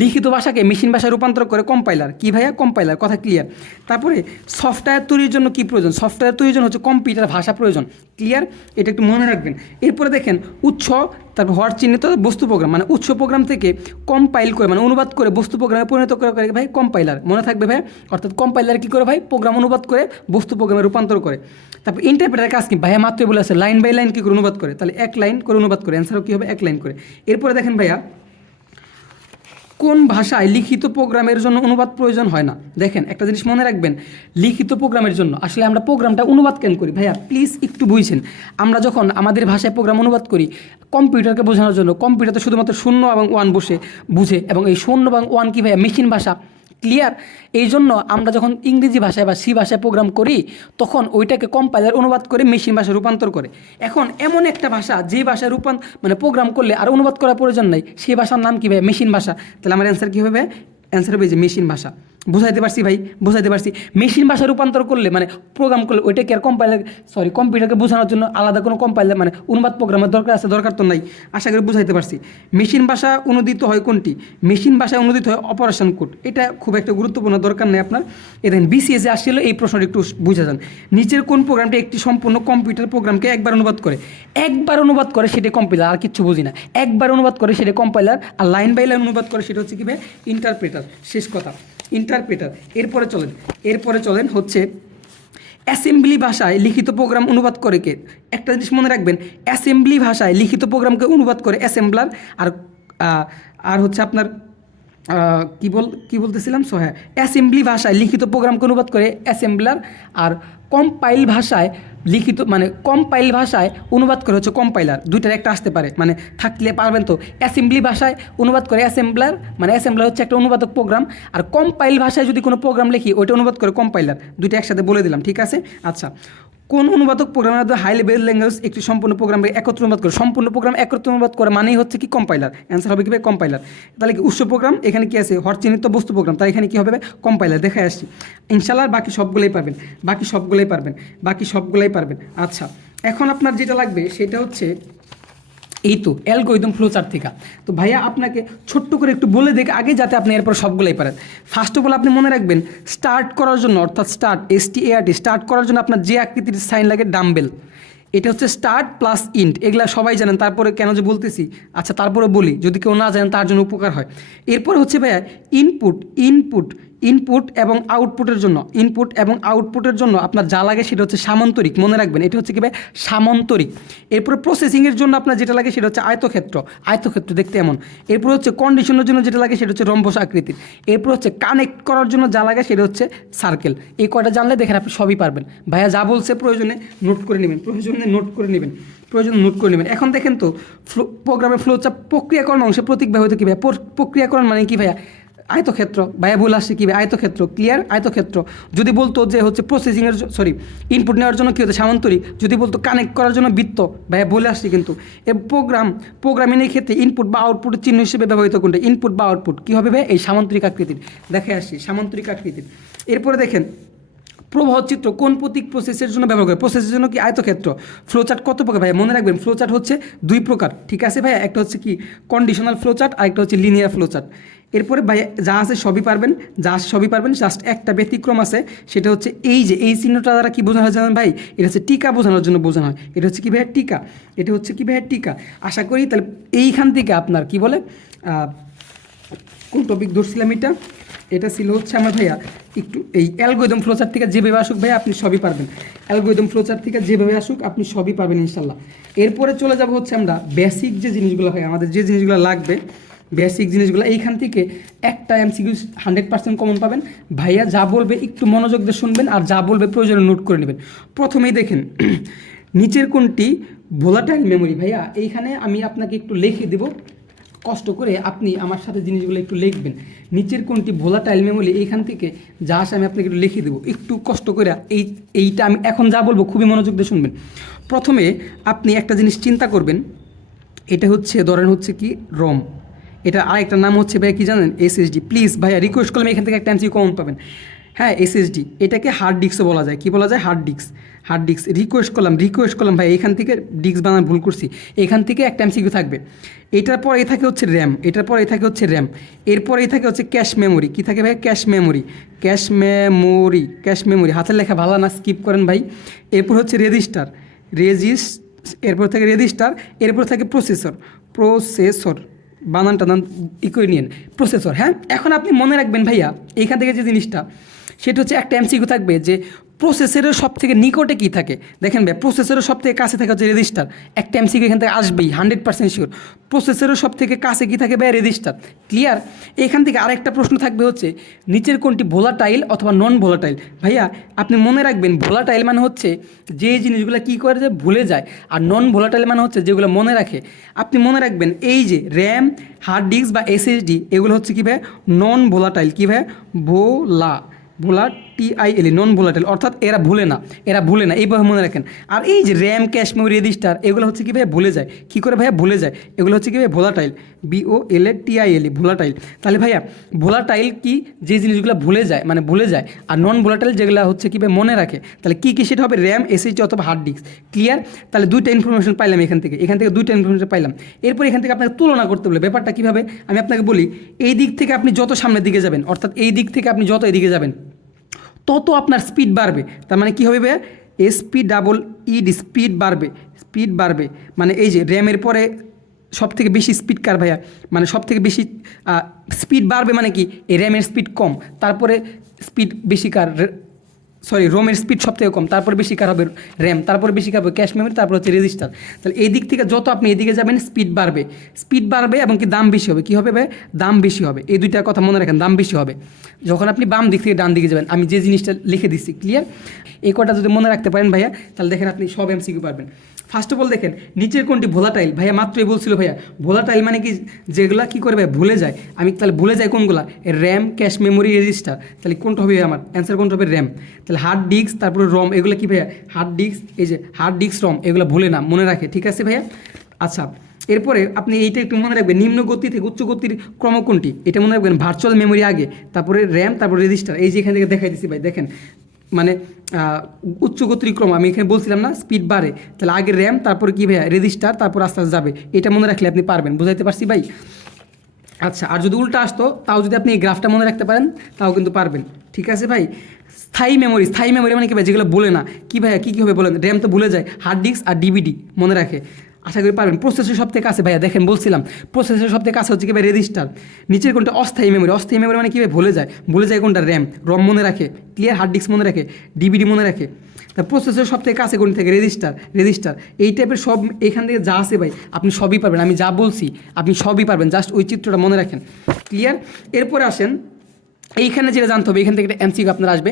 লিখিত ভাষাকে মেশিন ভাষায় রূপান্তর করে কম্পাইলার। কি ভাইয়া? কম্পাইলার। কথা ক্লিয়ার? তারপরে সফটওয়্যার তৈরির জন্য কি প্রয়োজন? সফটওয়্যার তৈরির জন্য হচ্ছে কম্পিউটার ভাষা প্রয়োজন। ক্লিয়ার? এটা একটু মনে রাখবেন। এরপরে দেখেন উৎস, তারপর হওয়ার চিহ্নিত বস্তু প্রোগ্রাম, মানে উৎস প্রোগ্রাম থেকে কম্পাইল করে মানে অনুবাদ করে বস্তু প্রোগ্রামে পরিণত করে ভাই কম্পাইলার। মনে থাকবে ভাই? অর্থাৎ কম্পাইলার কী করে ভাই? প্রোগ্রাম অনুবাদ করে বস্তু প্রোগ্রামে রূপান্তর করে। তারপর ইন্টারপ্রেটার কাজ কি? ভাইয়া মাত্রই বলে আছে লাইন বাই লাইন কী করে অনুবাদ করে, তাহলে এক লাইন করে অনুবাদ করে। অ্যান্সারও কী হবে? এক লাইন করে। এরপরে দেখেন ভাইয়া কোন ভাষায় লিখিত প্রোগ্রামের জন্য অনুবাদ প্রয়োজন হয় না? দেখেন একটা জিনিস মনে রাখবেন, লিখিত প্রোগ্রামের জন্য আসলে আমরা প্রোগ্রামটা অনুবাদ কেন করি? ভাইয়া প্লিজ একটু বুঝছেন, আমরা যখন আমাদের ভাষায় প্রোগ্রাম অনুবাদ করি কম্পিউটারকে বোঝানোর জন্য, কম্পিউটার শুধুমাত্র 0 এবং 1 বুঝে, এবং এই 0 এবং 1 কি ভাইয়া? মেশিন ভাষা। ক্লিয়ার? এই জন্য আমরা যখন ইংরেজি ভাষায় বা সি ভাষায় প্রোগ্রাম করি তখন ওইটাকে কম্পাইলার অনুবাদ করে মেশিন ভাষায় রূপান্তর করে। এখন এমন একটা ভাষা যে ভাষায় মানে প্রোগ্রাম করলে আর অনুবাদ করার প্রয়োজন নাই, সেই ভাষার নাম কী ভাই? মেশিন ভাষা। তাহলে আমার অ্যান্সার কী হবে? অ্যান্সার হবে যে মেশিন ভাষা। বুঝাইতে পারছি ভাই? বুঝাইতে পারছি? মেশিন ভাষা রূপান্তর করলে মানে প্রোগ্রাম করলে ওইটাকে আর কম্পিউটারকে বোঝানোর জন্য আলাদা কোনো কম্পাইলার মানে অনুবাদ প্রোগ্রামের দরকার আছে? দরকার তো নাই। আশা করি বুঝাইতে পারছি। মেশিন ভাষা অনুদিত হয় কোনটি? মেশিন ভাষায় অনুদিত হয় অপারেশন কোড। এটা খুব একটা গুরুত্বপূর্ণ, দরকার নেই আপনার। দেখেন বিসিএসে আসছিল এই প্রশ্নটা একটু বুঝে যান। নিচের কোন প্রোগ্রামটি একটি সম্পূর্ণ কম্পিউটার প্রোগ্রামকে একবার অনুবাদ করে? একবার অনুবাদ করে সেটা কম্পাইলার, আর কিচ্ছু বুঝি না। একবার অনুবাদ করে সেটা কম্পাইলার, আর লাইন বাই লাইন অনুবাদ করে সেটা হচ্ছে কি ভাই? ইন্টারপ্রেটার। শেষ কথা, ইন্টারপ্রেটার। এরপরে চলেন হচ্ছে অ্যাসেম্বলি ভাষায় লিখিত প্রোগ্রাম অনুবাদ করে কে? একটা জিনিস মনে রাখবেন, অ্যাসেম্বলি ভাষায় লিখিত প্রোগ্রামকে অনুবাদ করে অ্যাসেম্বলার, আর হচ্ছে আপনার কি বলতেছিলাম? হ্যাঁ, অ্যাসেম্বলি ভাষায় লিখিত প্রোগ্রামকে অনুবাদ করে অ্যাসেম্বলার, আর কম্পাইল ভাষায় কম্পাইল ভাষায় অনুবাদ করে হচ্ছে কম্পাইলার। দুইটার একটা আসতে পারে, মানে থাকলে পারবেন তো। অ্যাসেম্বলি ভাষায় অনুবাদ করে অ্যাসেম্বলার, মানে অ্যাসেম্বলার হচ্ছে একটা অনুবাদক প্রোগ্রাম, আর কম্পাইল ভাষায় যদি কোনো প্রোগ্রাম লিখি ওইটা অনুবাদ করে কম্পাইলার। দুইটা একসাথে বলে দিলাম, ঠিক আছে? আচ্ছা, কোন অনুবাদক প্রোগ্রামের মধ্যে হাই লেভেল ল্যাঙ্গুয়েজ একটি সম্পূর্ণ প্রোগ্রামকে একত্র অনুবাদ করে? সম্পূর্ণ প্রোগ্রাম একত্র অনুবাদ করে মানেই হচ্ছে কি? কম্পাইলার। অ্যান্সার হবে কি ভাই? কম্পাইলার। তাহলে কি উৎস প্রোগ্রাম, এখানে কি আছে? হর চিহ্নিত বস্তু প্রোগ্রাম, তাই এখানে কি হবে? কম্পাইলার। দেখে আসছি ইনশাল্লাহ বাকি সবগুলোই পারবেন। আচ্ছা, এখন আপনার যেটা লাগবে সেটা হচ্ছে এই তো অ্যালগরিদম ফ্লোচার্ট থেকে। তো ভাইয়া আপনাকে ছোট্ট করে একটু বলে দেখে আগে, যাতে আপনি এরপর সবগুলোই পারেন। ফার্স্ট অফ অল আপনি মনে রাখবেন, স্টার্ট করার জন্য, অর্থাৎ স্টার্ট করার জন্য আপনার যে আকৃতির সাইন লাগে ডাম্বেল, এটা হচ্ছে স্টার্ট প্লাস ইন্ট। এগুলা সবাই জানেন, তারপরে কেন যে বলতেছি, আচ্ছা তারপরে বলি, যদি কেউ না জানেন তার জন্য উপকার হয়। এরপরে হচ্ছে ভাইয়া ইনপুট এবং আউটপুটের জন্য আপনার যা লাগে সেটা হচ্ছে সামান্তরিক। মনে রাখবেন, এটা হচ্ছে কি ভাই? সামান্তরিক। এরপরে প্রসেসিংয়ের জন্য আপনার যেটা লাগে সেটা হচ্ছে আয়তক্ষেত্র দেখতে এমন। এরপর হচ্ছে কন্ডিশনের জন্য যেটা লাগে সেটা হচ্ছে রম্বস আকৃতির। এরপর হচ্ছে কানেক্ট করার জন্য যা লাগে সেটা হচ্ছে সার্কেল। এই কয়টা জানলে দেখেন আপনি সবই পারবেন। ভাইয়া যা বলছে প্রয়োজনে নোট করে নেবেন। এখন দেখেন তো প্রোগ্রামের ফ্লোচার্ট প্রক্রিয়াকরণ অংশে প্রতীক ব্যবহৃত কী ভাই? প্রক্রিয়াকরণ মানে কি ভাইয়া? আয়তক্ষেত্র। ভাইয়া বলে আসছে কি ভাই? আয়তক্ষেত্র। ক্লিয়ার? আয়তক্ষেত্র। যদি বলতো যে হচ্ছে ইনপুট নেওয়ার জন্য কী হতো? সামান্তরিক। যদি বলতো কানেক্ট করার জন্য বৃত্ত। ভাইয়া বলে আসছি কিন্তু। এ প্রোগ্রামিংয়ের ক্ষেত্রে ইনপুট বা আউটপুটের চিহ্ন হিসেবে ব্যবহৃত কোনটা? ইনপুট বা আউটপুট কী হবে ভাই? এই সামান্তরিক আকৃতির। দেখে আসছি সামান্তরিক আকৃতির। এরপরে দেখেন প্রবাহ চিত্র কোন প্রতীক প্রসেসের জন্য ব্যবহার করে? প্রসেসের জন্য কি? আয়তক্ষেত্র। ফ্লোচার্ট কত প্রকার ভাইয়া? মনে রাখবেন ফ্লোচার্ট হচ্ছে 2 প্রকার, ঠিক আছে ভাইয়া? একটা হচ্ছে কি কন্ডিশনাল ফ্লোচার্ট, আর একটা হচ্ছে লিনিয়ার ফ্লোচার্ট। এরপরে ভাই যা আছে সবই পারবেন, জাস্ট একটা ব্যতিক্রম আছে, সেটা হচ্ছে এই চিহ্নটা দ্বারা কি বোঝানো হয় জানেন ভাই? এটা হচ্ছে টিকা বোঝানোর জন্য বোঝানো হয়। এটা হচ্ছে কি ভাইয়া? টিকা। আশা করি তাহলে এইখান থেকে আপনার কি বলে কোন টপিক ধরছিলাম? এটা ছিল হচ্ছে আমার ভাইয়া একটু এই অ্যালগরিদম ফ্লোচার্ট থেকে যেভাবে আসুক ভাইয়া আপনি সবই পারবেন। ইনশাল্লাহ। এরপরে চলে যাব হচ্ছে আমরা বেসিক যে জিনিসগুলো হয়, আমাদের যে জিনিসগুলো লাগবে, বেসিক জিনিসগুলো এইখান থেকে একটা এমসিকিউ 100% কমন পাবেন। ভাইয়া যা বলবে একটু মনোযোগ দিয়ে শুনবেন, আর যা বলবে প্রয়োজনে নোট করে নেবেন। প্রথমেই দেখেন নিচের কোনটি ভোলাটাইল মেমোরি? ভাইয়া এইখানে আমি আপনাকে একটু লিখে দেব, কষ্ট করে আপনি আমার সাথে জিনিসগুলো একটু লিখবেন। নিচের কোনটি ভোলাটাইল মেমোরি? এইখান থেকে যা আসে আমি আপনাকে একটু লিখে দেবো, একটু কষ্ট করে। এইটা আমি এখন যা বলবো খুবই মনোযোগ দিয়ে শুনবেন। প্রথমে আপনি একটা জিনিস চিন্তা করবেন, এটা হচ্ছে ধরেন হচ্ছে কি রম, এটা আরেকটা নাম হচ্ছে ভাইয়া কি জানেন, এসএসডি। প্লিজ ভাইয়া রিকোয়েস্ট করলাম এখান থেকে একটা এমসিকিউ কমন পাবেন। হ্যাঁ, এসএসডি, এটাকে হার্ড ডিস্কও বলা যায়। কি বলা যায়? Hard disk. Hard disk request করলাম ভাই, এখান থেকে ডিস্ক বানানো ভুল করছি, এখান থেকে একটা এমসিকিউ থাকবে। এটার পরে এ থাকে হচ্ছে র্যাম, এটার পরে এ থাকে হচ্ছে র্যাম, এরপরে এ থাকে হচ্ছে ক্যাশ মেমোরি। কী থাকে ভাই? Cache memory. ক্যাশ মেমোরি হাতের লেখা ভালো না, স্কিপ করেন ভাই। এরপর হচ্ছে রেজিস্টার, এরপর থাকে রেজিস্টার, এরপর থাকে প্রসেসর বানানটা করে নিন, প্রসেসর। হ্যাঁ, এখন আপনি মনে রাখবেন ভাইয়া এইখান থেকে যে জিনিসটা, সেটা হচ্ছে একটা এমসিকিউ থাকবে যে প্রসেসরের সব থেকে নিকটে কী থাকে। দেখেন ভাই, প্রসেসরের সব থেকে কাছে থাকে হচ্ছে রেজিস্টার। একটা এমসিকিউ এখান থেকে আসবেই 100% শিওর। প্রসেসরের সব থেকে কাছে কী থাকে ভাই? রেজিস্টার। ক্লিয়ার? এখান থেকে আরেকটা প্রশ্ন থাকবে হচ্ছে নিচের কোনটি ভোলাটাইল অথবা নন ভোলাটাইল। ভাইয়া আপনি মনে রাখবেন, ভোলাটাইল মানে হচ্ছে যে জিনিসগুলো কী করে যে ভুলে যায়, আর নন ভোলাটাইল মানে হচ্ছে যেগুলো মনে রাখে। আপনি মনে রাখবেন এই যে র্যাম, হার্ড ডিস্ক বা এসএসডি, এগুলো হচ্ছে কী ভাই? Non volatile. কী ভাই? টিআইএলই, নন ভোলাটাইল, অর্থাৎ এরা ভুলে না, এইভাবে মনে রাখেন। আর এই যে র্যাম, ক্যাশ মেমোরি, রেজিস্টার, এগুলো হচ্ছে কী ভাই? ভুলে যায়। কী করে ভাইয়া ভুলে যায়? এগুলো হচ্ছে কী ভাই? Volatile, BOLATILE, volatile. তাহলে ভাইয়া ভোলাটাইল কি? যে জিনিসগুলো ভুলে যায়, আর নন ভোলাটাইল যেগুলো হচ্ছে কী ভাই? মনে রাখে। তাহলে কী কী? সেটা হবে র্যাম, এসএসডি অথবা হার্ড ডিস্ক। ক্লিয়ার? তাহলে দুইটা ইনফরমেশন পাইলাম এখান থেকে দুইটা ইনফরমেশন পাইলাম। এরপর এখান থেকে আপনাকে তুলনা করতে বলে। ব্যাপারটা কীভাবে আমি আপনাকে বলি, এই দিক থেকে আপনি যত সামনের দিকে যাবেন, অর্থাৎ এই দিক থেকে আপনি যত এদিকে যাবেন, তত আপনার স্পিড বাড়বে। তার মানে কী হবে ভাইয়া? SPEED, স্পিড বাড়বে। মানে এই যে র্যামের পরে সব থেকে বেশি স্পিড কার ভাইয়া? মানে সব থেকে বেশি স্পিড বাড়বে মানে কি? এই র্যামের স্পিড কম, তারপরে স্পিড বেশি কার? রোমের স্পিড সব থেকে কম, তারপরে বেশি কার হবে? র্যাম, তারপরে বেশি কার হবে? ক্যাশ মেমোরি, তারপর হচ্ছে রেজিস্টার। তাহলে এই দিক থেকে যত আপনি এদিকে যাবেন স্পিড বাড়বে এবং কি দাম বেশি হবে। কী হবে ভাই? দাম বেশি হবে। এই দুইটা কথা মনে রাখেন, দাম বেশি হবে যখন আপনি বাম দিক থেকে ডান দিকে যাবেন। আমি যে জিনিসটা লিখে দিচ্ছি, ক্লিয়ার? এই কটা যদি মনে রাখতে পারেন ভাইয়া, তাহলে দেখেন আপনি সব এমসিকিউ পারবেন। ফার্স্ট অফ অল দেখেন, নিচের কোনটি ভোলাটাইল? ভাইয়া মাত্রই বলছিল ভাইয়া, ভোলাটাইল মানে কি? যেগুলা কী করে ভাই? ভুলে যায়। আমি তাহলে ভুলে যাই কোনগুলা? RAM, cache memory, register. তাহলে কোনটা হবে আমার অ্যান্সার? কোনটা হবে? র্যাম। তাহলে হার্ড ডিস্ক, তারপরে রম, এগুলো কি ভাইয়া? হার্ড ডিস্ক, এই যে হার্ড ডিস্ক, রম, এগুলো ভুলে না, মনে রাখে। ঠিক আছে ভাইয়া? আচ্ছা, এরপরে আপনি এইটা একটু মনে রাখবেন, নিম্ন গতি থেকে উচ্চ গতির ক্রম কোনটি? এটা মনে রাখবেন, ভার্চুয়াল মেমোরি আগে, তারপরে র্যাম, তারপরে রেজিস্টার। এই যে এখান থেকে দেখাই দিচ্ছি ভাই, দেখেন মানে উচ্চ গতির ক্রম আমি এখানে বলছিলাম না, স্পিড বাড়ে। তাহলে আগে র্যাম, তারপরে কী ভাইয়া? রেজিস্টার, তারপর আস্তে আস্তে যাবে। এটা মনে রাখলে আপনি পারবেন। বুঝাইতে পারছি ভাই? আচ্ছা, আর যদি উল্টা আসতো, তাও যদি আপনি এই গ্রাফটা মনে রাখতে পারেন, তাও কিন্তু পারবেন। ঠিক আছে ভাই? স্থায়ী মেমোরি মানে কী ভাই? যেগুলো বলে না। কী ভাইয়া কী হবে বলেন? র্যাম তো ভুলে যায়, হার্ড ডিস্ক আর ডিভিডি মনে রাখে। আশা করি পারবেন। প্রসেসর সব থেকে কাছে ভাইয়া, দেখেন বলছিলাম প্রসেসর সব থেকে কাছে হচ্ছে কী ভাই? রেজিস্টার। নিচের কোনটা? অস্থায়ী মেমোরি মানে কী ভাই? ভুলে যায় কোনটা? র্যাম। রম মনে রাখে। ক্লিয়ার? হার্ড ডিস্ক মনে রাখে, ডিভিডি মনে রাখে। তা প্রসেসর সব থেকে কাছে কোন থেকে? রেজিস্টার। এই টাইপের সব এখান থেকে যা আছে ভাই, আপনি সবই পারবেন। আমি যা বলছি আপনি সবই পারবেন, জাস্ট ওই চিত্রটা মনে রাখেন। ক্লিয়ার? এরপরে আসেন, এইখানে যেটা জানতে হবে, এখান থেকে একটা এমসিকিউ আপনার আসবে।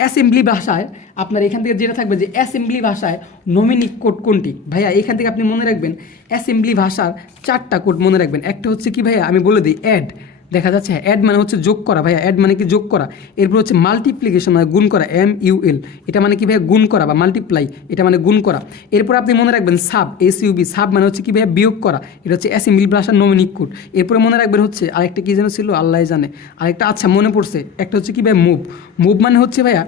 অ্যাসেম্বলি ভাষায় আপনার এখান থেকে যেটা থাকবে যে অ্যাসেম্বলি ভাষায় নমিনি কোড কোনটি? ভাইয়া এখান থেকে আপনি মনে রাখবেন অ্যাসেম্বলি ভাষার 4টা কোড মনে রাখবেন। একটা হচ্ছে কি ভাইয়া? আমি বলে দিই, অ্যাড। দেখা যাচ্ছে অ্যাড মানে হচ্ছে যোগ করা ভাইয়া, অ্যাড মানে কি? যোগ করা। এরপর হচ্ছে মাল্টিপ্লিকেশন মানে গুণ করা, MUL, এটা মানে কি ভাইয়া? গুণ করা বা মাল্টিপ্লাই, এটা মানে গুণ করা। এরপর আপনি মনে রাখবেন SUB, সাব মানে হচ্ছে কি ভাইয়া? বিয়োগ করা। এটা হচ্ছে অ্যাসেম্বলি ভাষার নমিনিক কোড। এরপরে মনে রাখবেন হচ্ছে আরেকটা কী যেন ছিল, আল্লাহ জানে আরেকটা। আচ্ছা মনে পড়ছে, একটা হচ্ছে কি ভাইয়া? মুভ মানে হচ্ছে ভাইয়া,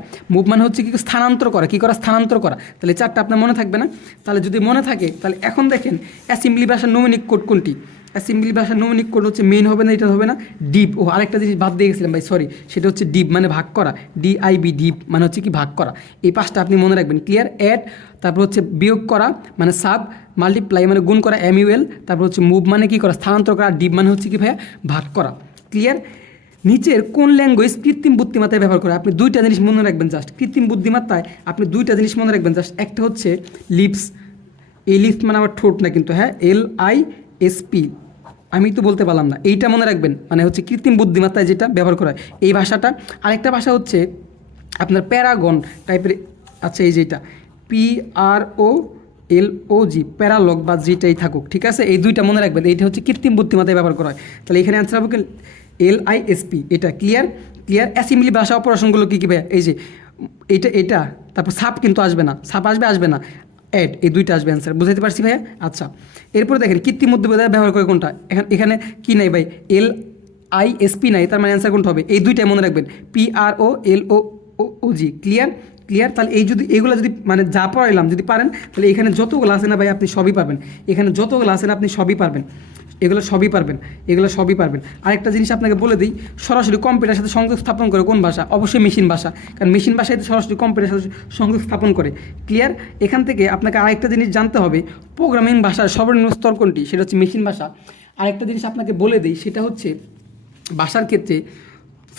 কি স্থানান্তর করা। কী করা? স্থানান্তর করা। তাহলে 4টা আপনার মনে থাকবে না? তাহলে যদি মনে থাকে, তাহলে এখন দেখেন অ্যাসেম্বলি ভাষার নমিনিক কোড কোনটি? অ্যাসেম্বলি ভাষার নমিনিক কোড হচ্ছে মেইন হবে না, এটা হবে না, ডিপ। আরেকটা জিনিস বাদ দিয়ে গেছিলাম ভাই, সরি, সেটা হচ্ছে ডিপ মানে ভাগ করা, DIB, ডিপ মানে হচ্ছে কি? ভাগ করা। এই 5টা আপনি মনে রাখবেন। ক্লিয়ার? অ্যাড, তারপর হচ্ছে বিয়োগ করা মানে সাব, মাল্টিপ্লাই মানে গুণ করা, MUL, তারপর হচ্ছে মুভ মানে কি করা? স্থানান্তর করা, ডিপ মানে হচ্ছে কি ভাইয়া? ভাগ করা। ক্লিয়ার? নিচের কোন ল্যাঙ্গুয়েজ কৃত্রিম বুদ্ধিমত্তায় ব্যবহার করে? আপনি 2টা জিনিস মনে রাখবেন জাস্ট। কৃত্রিম বুদ্ধিমত্তায় আপনি 2টা জিনিস মনে রাখবেন জাস্ট। একটা হচ্ছে লিপস, এই লিপস মানে আবার ঠোঁট না কিন্তু, হ্যাঁ, LISP, আমি তো বলতে পারলাম না, এইটা মনে রাখবেন, মানে হচ্ছে কৃত্রিম বুদ্ধিমত্তায় যেটা ব্যবহার করা হয় এই ভাষাটা। আরেকটা ভাষা হচ্ছে আপনার প্যারাগন টাইপের। আচ্ছা, এই যেটা PROLOG, প্যারালগ বা যেটাই থাকুক, ঠিক আছে? এই 2টা মনে রাখবেন, এইটা হচ্ছে কৃত্রিম বুদ্ধিমত্তায় ব্যবহার করা হয়। তাহলে এখানে অ্যান্সার হবে LISP, এটা। ক্লিয়ার? অ্যাসেম্বলি ভাষা অপারেশনগুলো কী কী ভাইয়া? এই যে এটা, তারপর সাপ কিন্তু আসবে না, আসবে না। অ্যাড, এই দুইটা আসবে অ্যান্সার। বুঝাইতে পারছি ভাইয়া? আচ্ছা, এরপরে দেখেন কৃত্রিম মধ্যবিত্ত ব্যবহার করে কোনটা, এখানে কি নাই ভাই, LISP নাই, তার মানে অ্যান্সার কোনটা হবে? এই দুইটাই মনে রাখবেন, PROLOOG। ক্লিয়ার? ক্লিয়ার? তাহলে এই যদি এইগুলো যদি মানে যা পড়াইলাম যদি পারেন, তাহলে এখানে যতগুলো আছে না ভাই আপনি সবই পারবেন। এখানে যতগুলো আছে না আপনি সবই পারবেন, এগুলো সবই পারবেন, এগুলো সবই পারবেন। আরেকটা জিনিস আপনাকে বলে দিই, সরাসরি কম্পিউটারের সাথে সংযোগ স্থাপন করে কোন ভাষা? অবশ্যই মেশিন ভাষা, কারণ মেশিন ভাষায় সরাসরি কম্পিউটারের সাথে সংযোগ স্থাপন করে। ক্লিয়ার? এখান থেকে আপনাকে আরেকটা জিনিস জানতে হবে, প্রোগ্রামিং ভাষার সর্বনিম্ন স্তর কোনটি? সেটা হচ্ছে মেশিন ভাষা। আরেকটা জিনিস আপনাকে বলে দিই, সেটা হচ্ছে ভাষার ক্ষেত্রে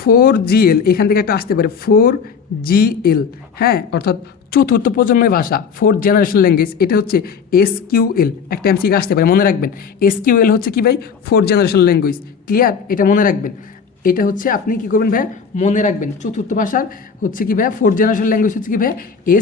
4GL এখান থেকে একটা আসতে পারে, 4GL, হ্যাঁ, অর্থাৎ চতুর্থ প্রজন্মের ভাষা, 4th জেনারেশন ল্যাঙ্গুয়েজ। এটা হচ্ছে SQL, একটা এমসিকিউ আসতে পারে, মনে রাখবেন। SQL হচ্ছে কি ভাই? 4th generation language. ক্লিয়ার? এটা মনে রাখবেন। এটা হচ্ছে আপনি কী করবেন ভাইয়া? মনে রাখবেন, চতুর্থ ভাষার হচ্ছে কি ভাইয়া? 4th জেনারেশন ল্যাঙ্গুয়েজ হচ্ছে কি ভাইয়া?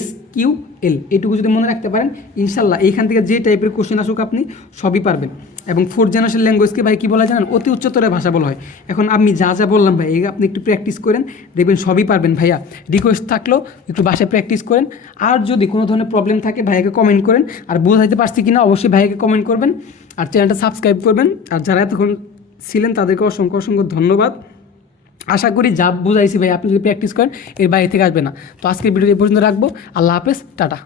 SQL। এটুকু যদি মনে রাখতে পারেন, ইনশাল্লাহ এইখান থেকে যে টাইপের কোশ্চেন আসুক আপনি সবই পারবেন। এবং 4th জেনারেশন ল্যাঙ্গুয়েজকে ভাই কী বলা হয় জানেন? অতি উচ্চতরের ভাষা বলা হয়। এখন আমি যা যা বললাম ভাই, এই আপনি একটু প্র্যাকটিস করেন, দেখবেন সবই পারবেন ভাইয়া। রিকোয়েস্ট থাকলেও একটু বাসায় প্র্যাকটিস করেন। আর যদি কোনো ধরনের প্রবলেম থাকে ভাইয়াকে কমেন্ট করেন। আর বোঝাইতে পারছি কিনা অবশ্যই ভাইয়াকে কমেন্ট করবেন। আর চ্যানেলটা সাবস্ক্রাইব করবেন। আর যারা এতক্ষণ ছিলেন তাদেরকে অসংখ্য অসংখ্য ধন্যবাদ। আশা করি যা বুঝাইছি ভাই আপনি যদি প্র্যাকটিস করেন এর বাইরে থেকে আসবে না। তো আজকের ভিডিও এই পর্যন্ত রাখবো। আল্লাহ হাফেজ, টাটা।